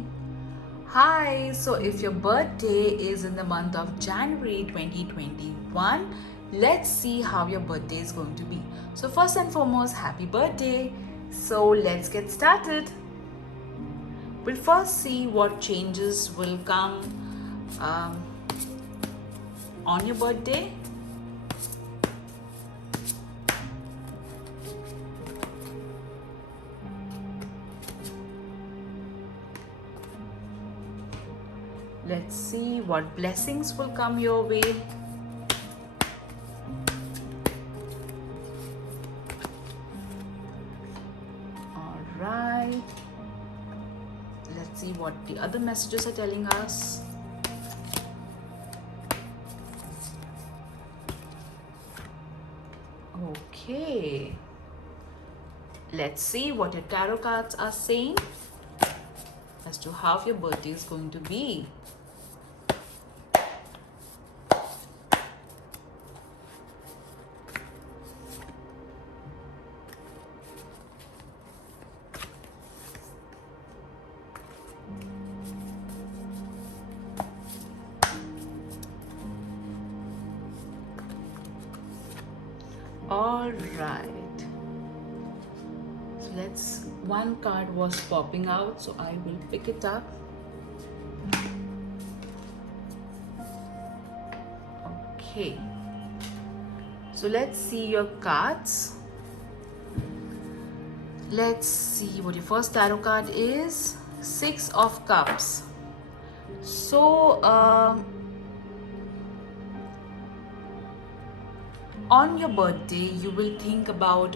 Hi, so if your birthday is in the month of January 2021, let's see how your birthday is going to be. So first and foremost, happy birthday. So let's get started. We'll first see what changes will come on your birthday. Let's see what blessings will come your way. All right. Let's see what the other messages are telling us. Okay. Let's see what your tarot cards are saying as to how your birthday is going to be. All right, so one card was popping out, so I will pick it up. Okay, so let's see your cards. Let's see what your first tarot card is. 6 of Cups. So on your birthday, you will think about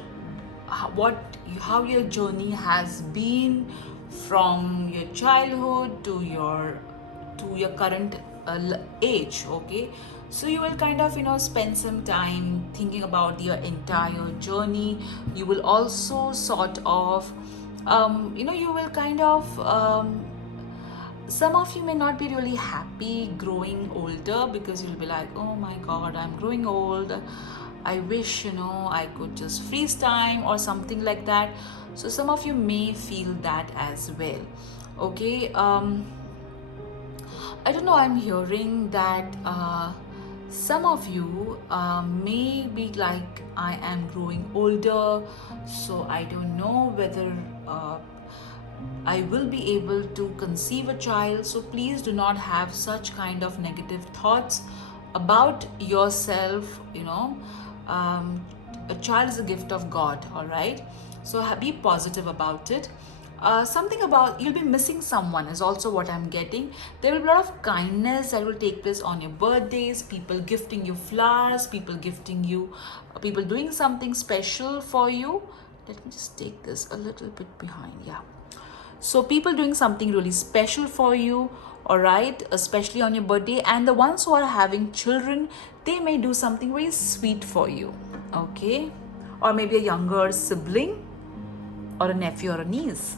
how your journey has been from your childhood to your current age. Okay, so you will kind of spend some time thinking about your entire journey. You will also sort of you will kind of some of you may not be really happy growing older, because you'll be like, oh my god, I'm growing old, I wish I could just freeze time or something like that. So some of you may feel that as well. Okay, I don't know, I'm hearing that some of you may be like, I am growing older, so I don't know whether I will be able to conceive a child. So please do not have such kind of negative thoughts about yourself. A child is a gift of God, all right? So be positive about it. Something about you'll be missing someone is also what I'm getting. There will be a lot of kindness that will take place on your birthdays, people gifting you flowers, people doing something special for you. Let me just take this a little bit behind. Yeah, so people doing something really special for you, all right, especially on your birthday. And the ones who are having children, they may do something very sweet for you. Okay, or maybe a younger sibling, or a nephew or a niece.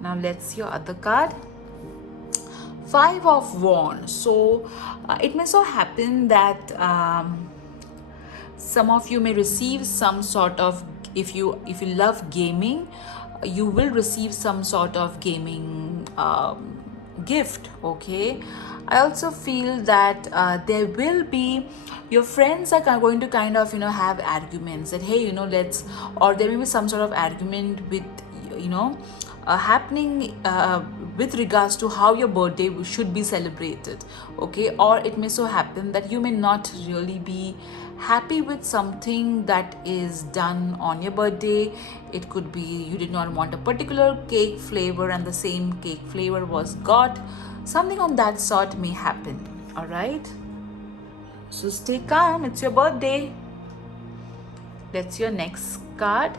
Now let's see your other card. Five of Wands. So it may so happen that some of you may receive some sort of, if you love gaming, you will receive some sort of gaming gift. Okay, I also feel that there will be, your friends are going to kind of have arguments that, hey, let's, or there may be some sort of argument with happening with regards to how your birthday should be celebrated. Okay, or it may so happen that you may not really be happy with something that is done on your birthday. It could be you did not want a particular cake flavor and the same cake flavor was got. Something on that sort may happen. All right, so stay calm, it's your birthday. Let's see your next card.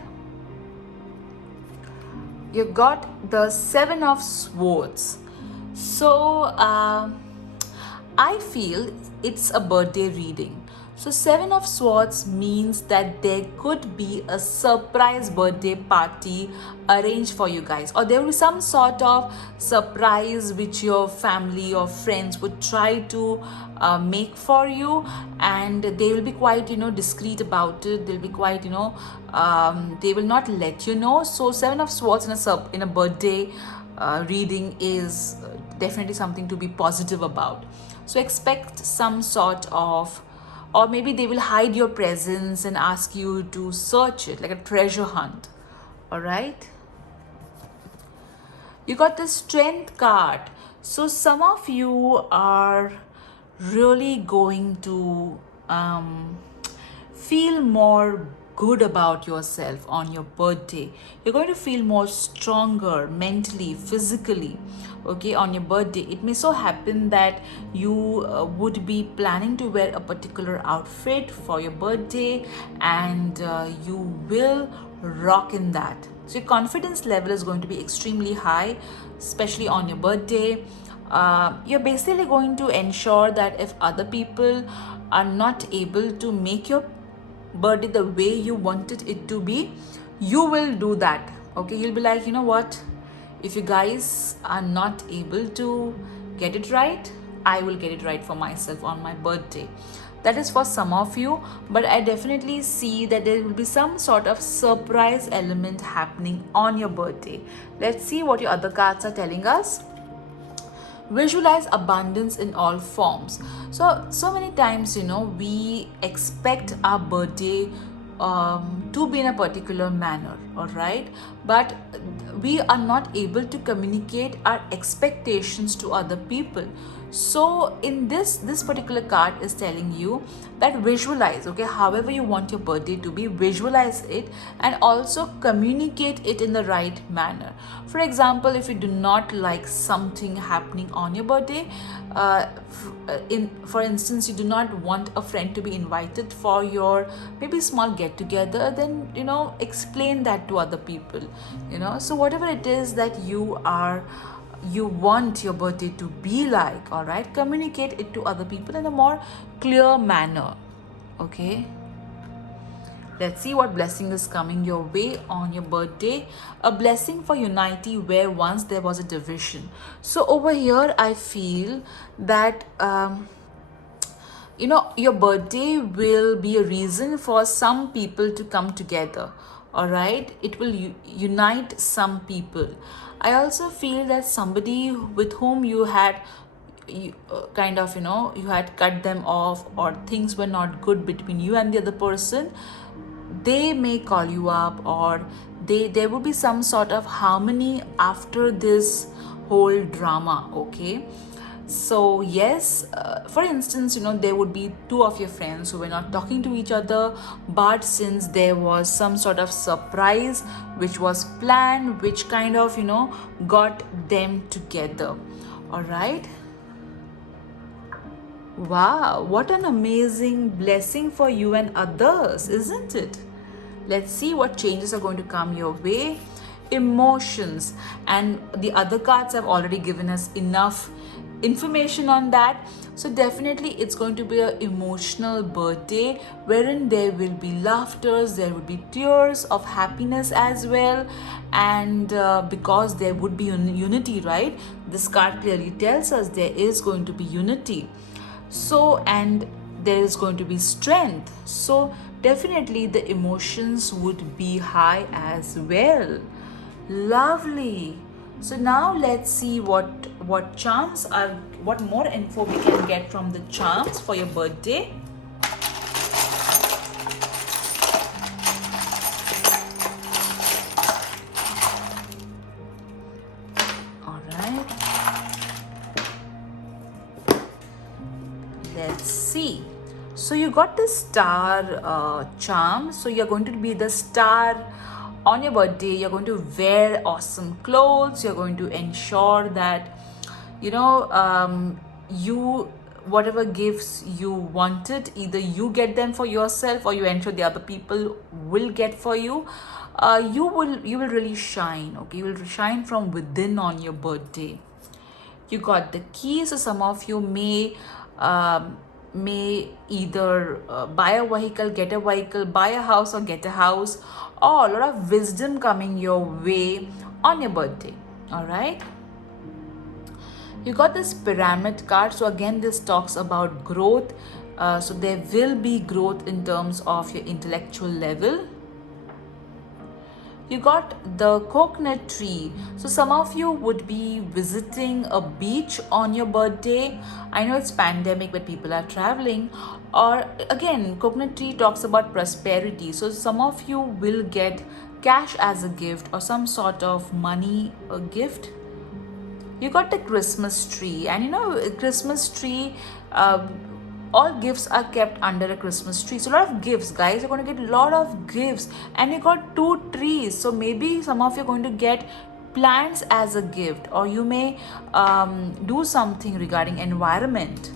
You got the Seven of Swords. So I feel it's a birthday reading. So Seven of Swords means that there could be a surprise birthday party arranged for you guys, or there will be some sort of surprise which your family or friends would try to make for you, and they will be quite discreet about it. They'll be quite they will not let you know. So Seven of Swords in a birthday reading is definitely something to be positive about. So expect some sort of, or maybe they will hide your presence and ask you to search it like a treasure hunt. All right, you got the Strength card. So some of you are really going to feel more good about yourself on your birthday. You're going to feel more stronger mentally, physically, okay, on your birthday. It may so happen that you would be planning to wear a particular outfit for your birthday, and you will rock in that. So your confidence level is going to be extremely high, especially on your birthday. You're basically going to ensure that if other people are not able to make your birthday the way you wanted it to be, you will do that. Okay, you'll be like, you know what, if you guys are not able to get it right, I will get it right for myself on my birthday. That is for some of you, but I definitely see that there will be some sort of surprise element happening on your birthday. Let's see what your other cards are telling us. Visualize abundance in all forms. So many times we expect our birthday to be in a particular manner, all right, but we are not able to communicate our expectations to other people. So in this particular card is telling you that visualize, okay, however you want your birthday to be, visualize it and also communicate it in the right manner. For example, if you do not like something happening on your birthday, for instance, you do not want a friend to be invited for your maybe small get together, then explain that to other people. So whatever it is that you want your birthday to be like, all right, communicate it to other people in a more clear manner. Okay, let's see what blessing is coming your way on your birthday. A blessing for unity where once there was a division. So over here I feel that your birthday will be a reason for some people to come together. All right, it will unite some people. I also feel that somebody with whom you had you had cut them off, or things were not good between you and the other person, they may call you up, or there will be some sort of harmony after this whole drama. Okay, so yes, for instance, there would be two of your friends who were not talking to each other, but since there was some sort of surprise which was planned, which kind of got them together. All right, wow, what an amazing blessing for you and others, isn't it? Let's see what changes are going to come your way. emotions. And the other cards have already given us enough information on that. So definitely it's going to be an emotional birthday wherein there will be laughters, there will be tears of happiness as well. And because there would be unity, right? This card clearly tells us there is going to be unity. So, and there is going to be strength. So definitely the emotions would be high as well. Lovely. So now let's see what charms are, what more info we can get from the charms for your birthday. All right. Let's see. So you got the star charm. So you're going to be the star on your birthday. You're going to wear awesome clothes. You're going to ensure that you, whatever gifts you wanted, either you get them for yourself or you ensure the other people will get for you. You will really shine. Okay, you will shine from within on your birthday. You got the key. So some of you may either buy a vehicle, get a vehicle, buy a house or get a house, or a lot of wisdom coming your way on your birthday. All right. You got this pyramid card. So again, this talks about growth. So there will be growth in terms of your intellectual level. You got the coconut tree. So some of you would be visiting a beach on your birthday. I know it's pandemic, but people are traveling. Or again, coconut tree talks about prosperity. So some of you will get cash as a gift or some sort of money gift. You got the Christmas tree, and Christmas tree, all gifts are kept under a Christmas tree. So a lot of gifts, guys. You're going to get a lot of gifts. And you got 2 trees. So maybe some of you are going to get plants as a gift, or you may do something regarding environment.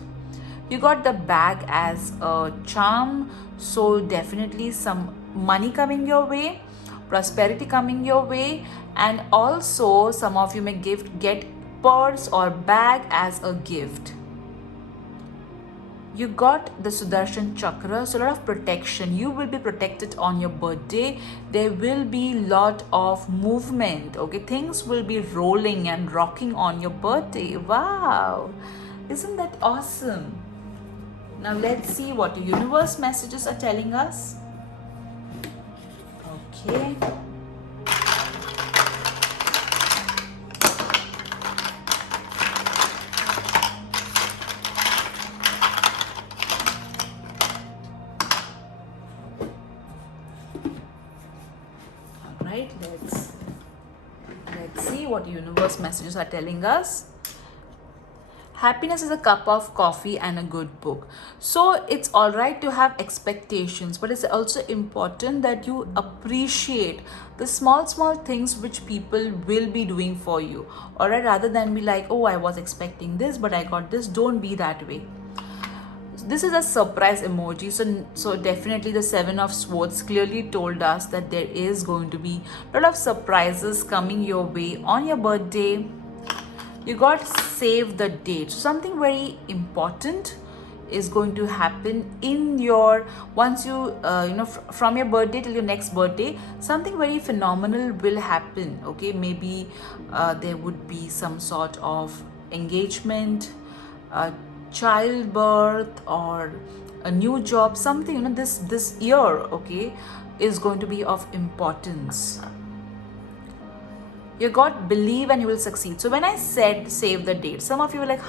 You got the bag as a charm. So definitely some money coming your way, prosperity coming your way. And also some of you may get purse or bag as a gift. You got the Sudarshan Chakra, so a lot of protection. You will be protected on your birthday. There will be lot of movement. Okay, things will be rolling and rocking on your birthday. Wow, isn't that awesome? Now let's see what the universe messages are telling us. Okay. Let's see what universe messages are telling us. Happiness is a cup of coffee and a good book. So it's all right to have expectations, but it's also important that you appreciate the small things which people will be doing for you. All right, rather than be like, oh, I was expecting this, but I got this. Don't be that way. This is a surprise emoji. So definitely the 7 of Swords clearly told us that there is going to be a lot of surprises coming your way on your birthday. You got save the date. So something very important is going to happen in your, once you from your birthday till your next birthday, something very phenomenal will happen. Okay, maybe there would be some sort of engagement, childbirth, or a new job. Something this year, okay, is going to be of importance. You got believe and you will succeed. So when I said save the date, some of you were like,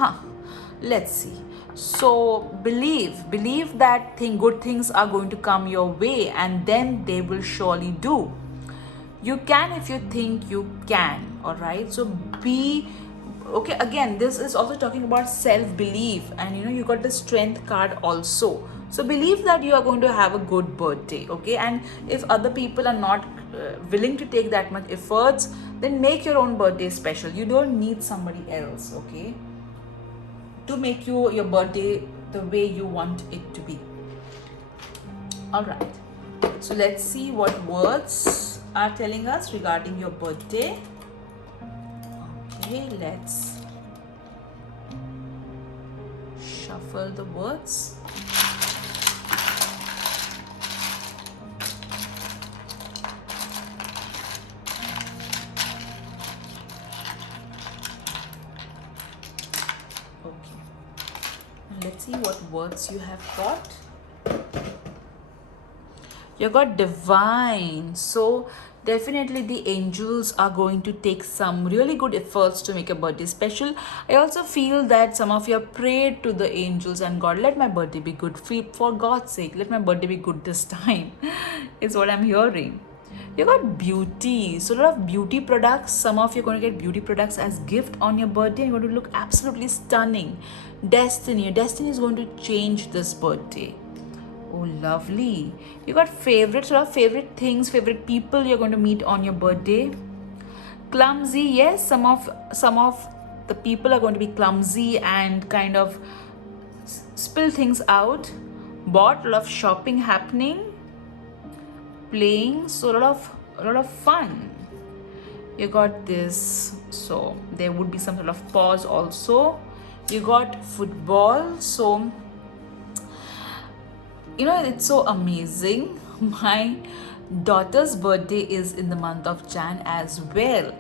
let's see. So believe that good things are going to come your way, and then they will surely do. You can if you think you can. All right, so be okay. Again, this is also talking about self-belief, and you got the strength card also. So believe that you are going to have a good birthday. Okay, and if other people are not willing to take that much efforts, then make your own birthday special. You don't need somebody else, okay, to make your birthday the way you want it to be. All right, so let's see what words are telling us regarding your birthday. Okay, let's shuffle the words. Okay, let's see what words you have got. You got divine. So definitely the angels are going to take some really good efforts to make your birthday special. I also feel that some of you have prayed to the angels and God, let my birthday be good. For God's sake, let my birthday be good this time. Is what I'm hearing. You got beauty. So a lot of beauty products. Some of you are going to get beauty products as gift on your birthday. You're going to look absolutely stunning. Destiny. Your destiny is going to change this birthday. Oh, lovely. You got favorites, sort of favorite things, favorite people you're going to meet on your birthday. Clumsy, yes, some of the people are going to be clumsy and kind of spill things out. Bought, a lot of shopping happening. Playing, so a lot of fun. You got this, so there would be some sort of pause also. You got football, so you know, it's so amazing. My daughter's birthday is in the month of Jan as well,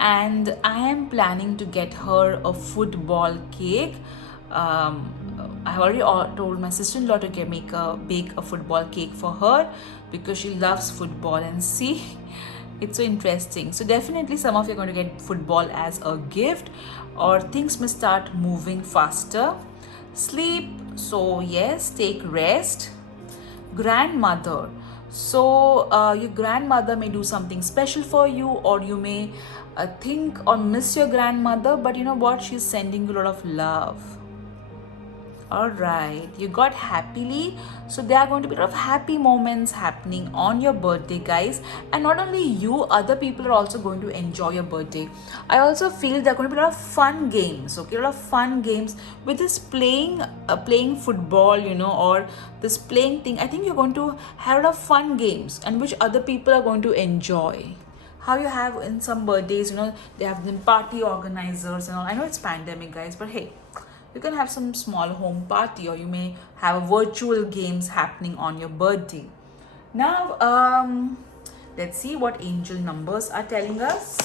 and I am planning to get her a football cake. I have already told my sister-in-law to bake a football cake for her because she loves football. And see, it's so interesting. So definitely some of you are going to get football as a gift, or things may start moving faster. Sleep, so yes, take rest. Grandmother, so your grandmother may do something special for you, or you may think or miss your grandmother, but you know what, she's sending you a lot of love. All right, you got happily. So there are going to be a lot of happy moments happening on your birthday, guys. And not only you, other people are also going to enjoy your birthday. I also feel there are going to be a lot of fun games. Okay, a lot of fun games with this playing football, you know, or this playing thing. I think you're going to have a lot of fun games, and which other people are going to enjoy. How you have in some birthdays, you know, they have been party organizers and all. I know it's pandemic, guys, but hey, you can have some small home party, or you may have virtual games happening on your birthday. Now, let's see what angel numbers are telling us.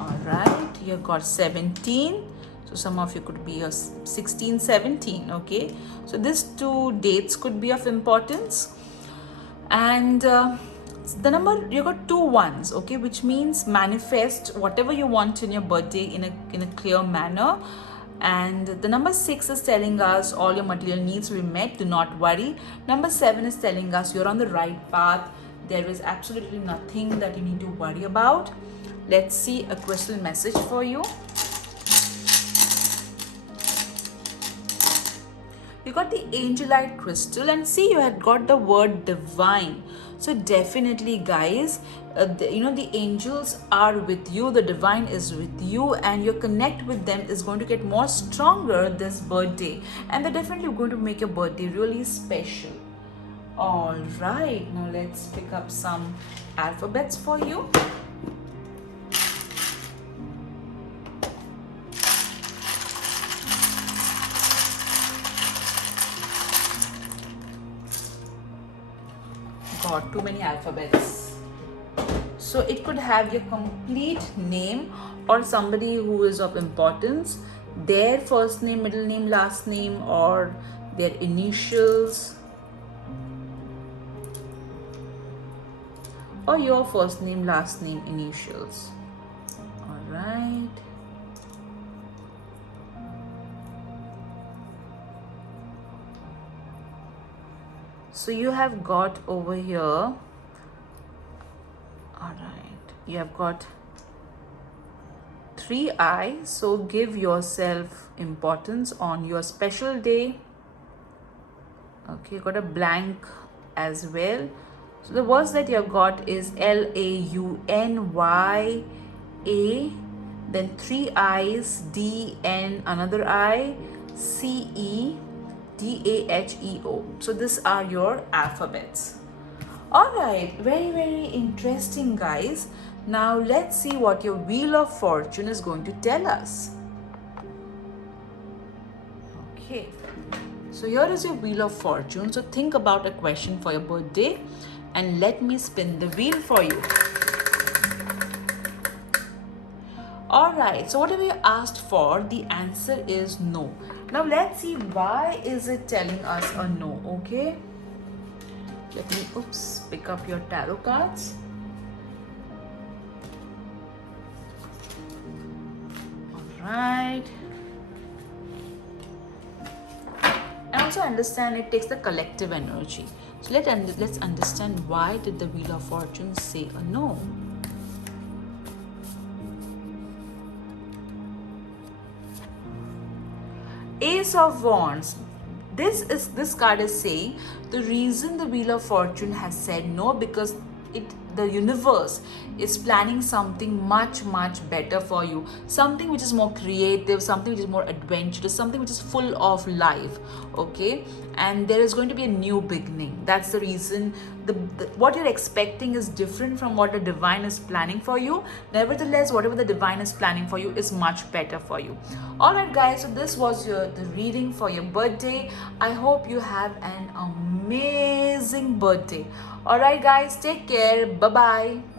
All right, you got 17. So some of you could be a 16, 17. Okay, so these two dates could be of importance. And the number, you got 2 ones, okay, which means manifest whatever you want in your birthday in a clear manner. And the number 6 is telling us all your material needs will be met, do not worry. Number 7 is telling us you're on the right path, there is absolutely nothing that you need to worry about. Let's see a crystal message for you. You got the angelite crystal, and see, you had got the word divine. So definitely, guys, the angels are with you, the divine is with you, and your connect with them is going to get more stronger this birthday, and they're definitely going to make your birthday really special. All right, now let's pick up some alphabets for you. God, too many alphabets. So it could have your complete name, or somebody who is of importance, their first name, middle name, last name, or their initials, or your first name, last name, initials. All right. So you have got over here, all right, you have got 3I. So give yourself importance on your special day. Okay, you got a blank as well. So the words that you have got is LAUNYA, then 3 I's, D, N, another I, C, E, D, A, H, E, O. So these are your alphabets. Alright, very interesting, guys. Now let's see what your Wheel of Fortune is going to tell us. Okay, so here is your Wheel of Fortune. So think about a question for your birthday and let me spin the wheel for you. Alright, so whatever you asked for, the answer is no. Now let's see why is it telling us a no, okay? Let me, pick up your tarot cards. Alright. And also understand it takes the collective energy. So let's understand why did the Wheel of Fortune say a no. Ace of Wands. This card is saying the reason the Wheel of Fortune has said no because the universe is planning something much better for you, something which is more creative, something which is more adventurous, something which is full of life, okay? And there is going to be a new beginning. That's the reason what you're expecting is different from what the divine is planning for you. Nevertheless, whatever the divine is planning for you is much better for you. All right, guys, so this was the reading for your birthday. I hope you have an amazing birthday. All right, guys, take care. Bye bye.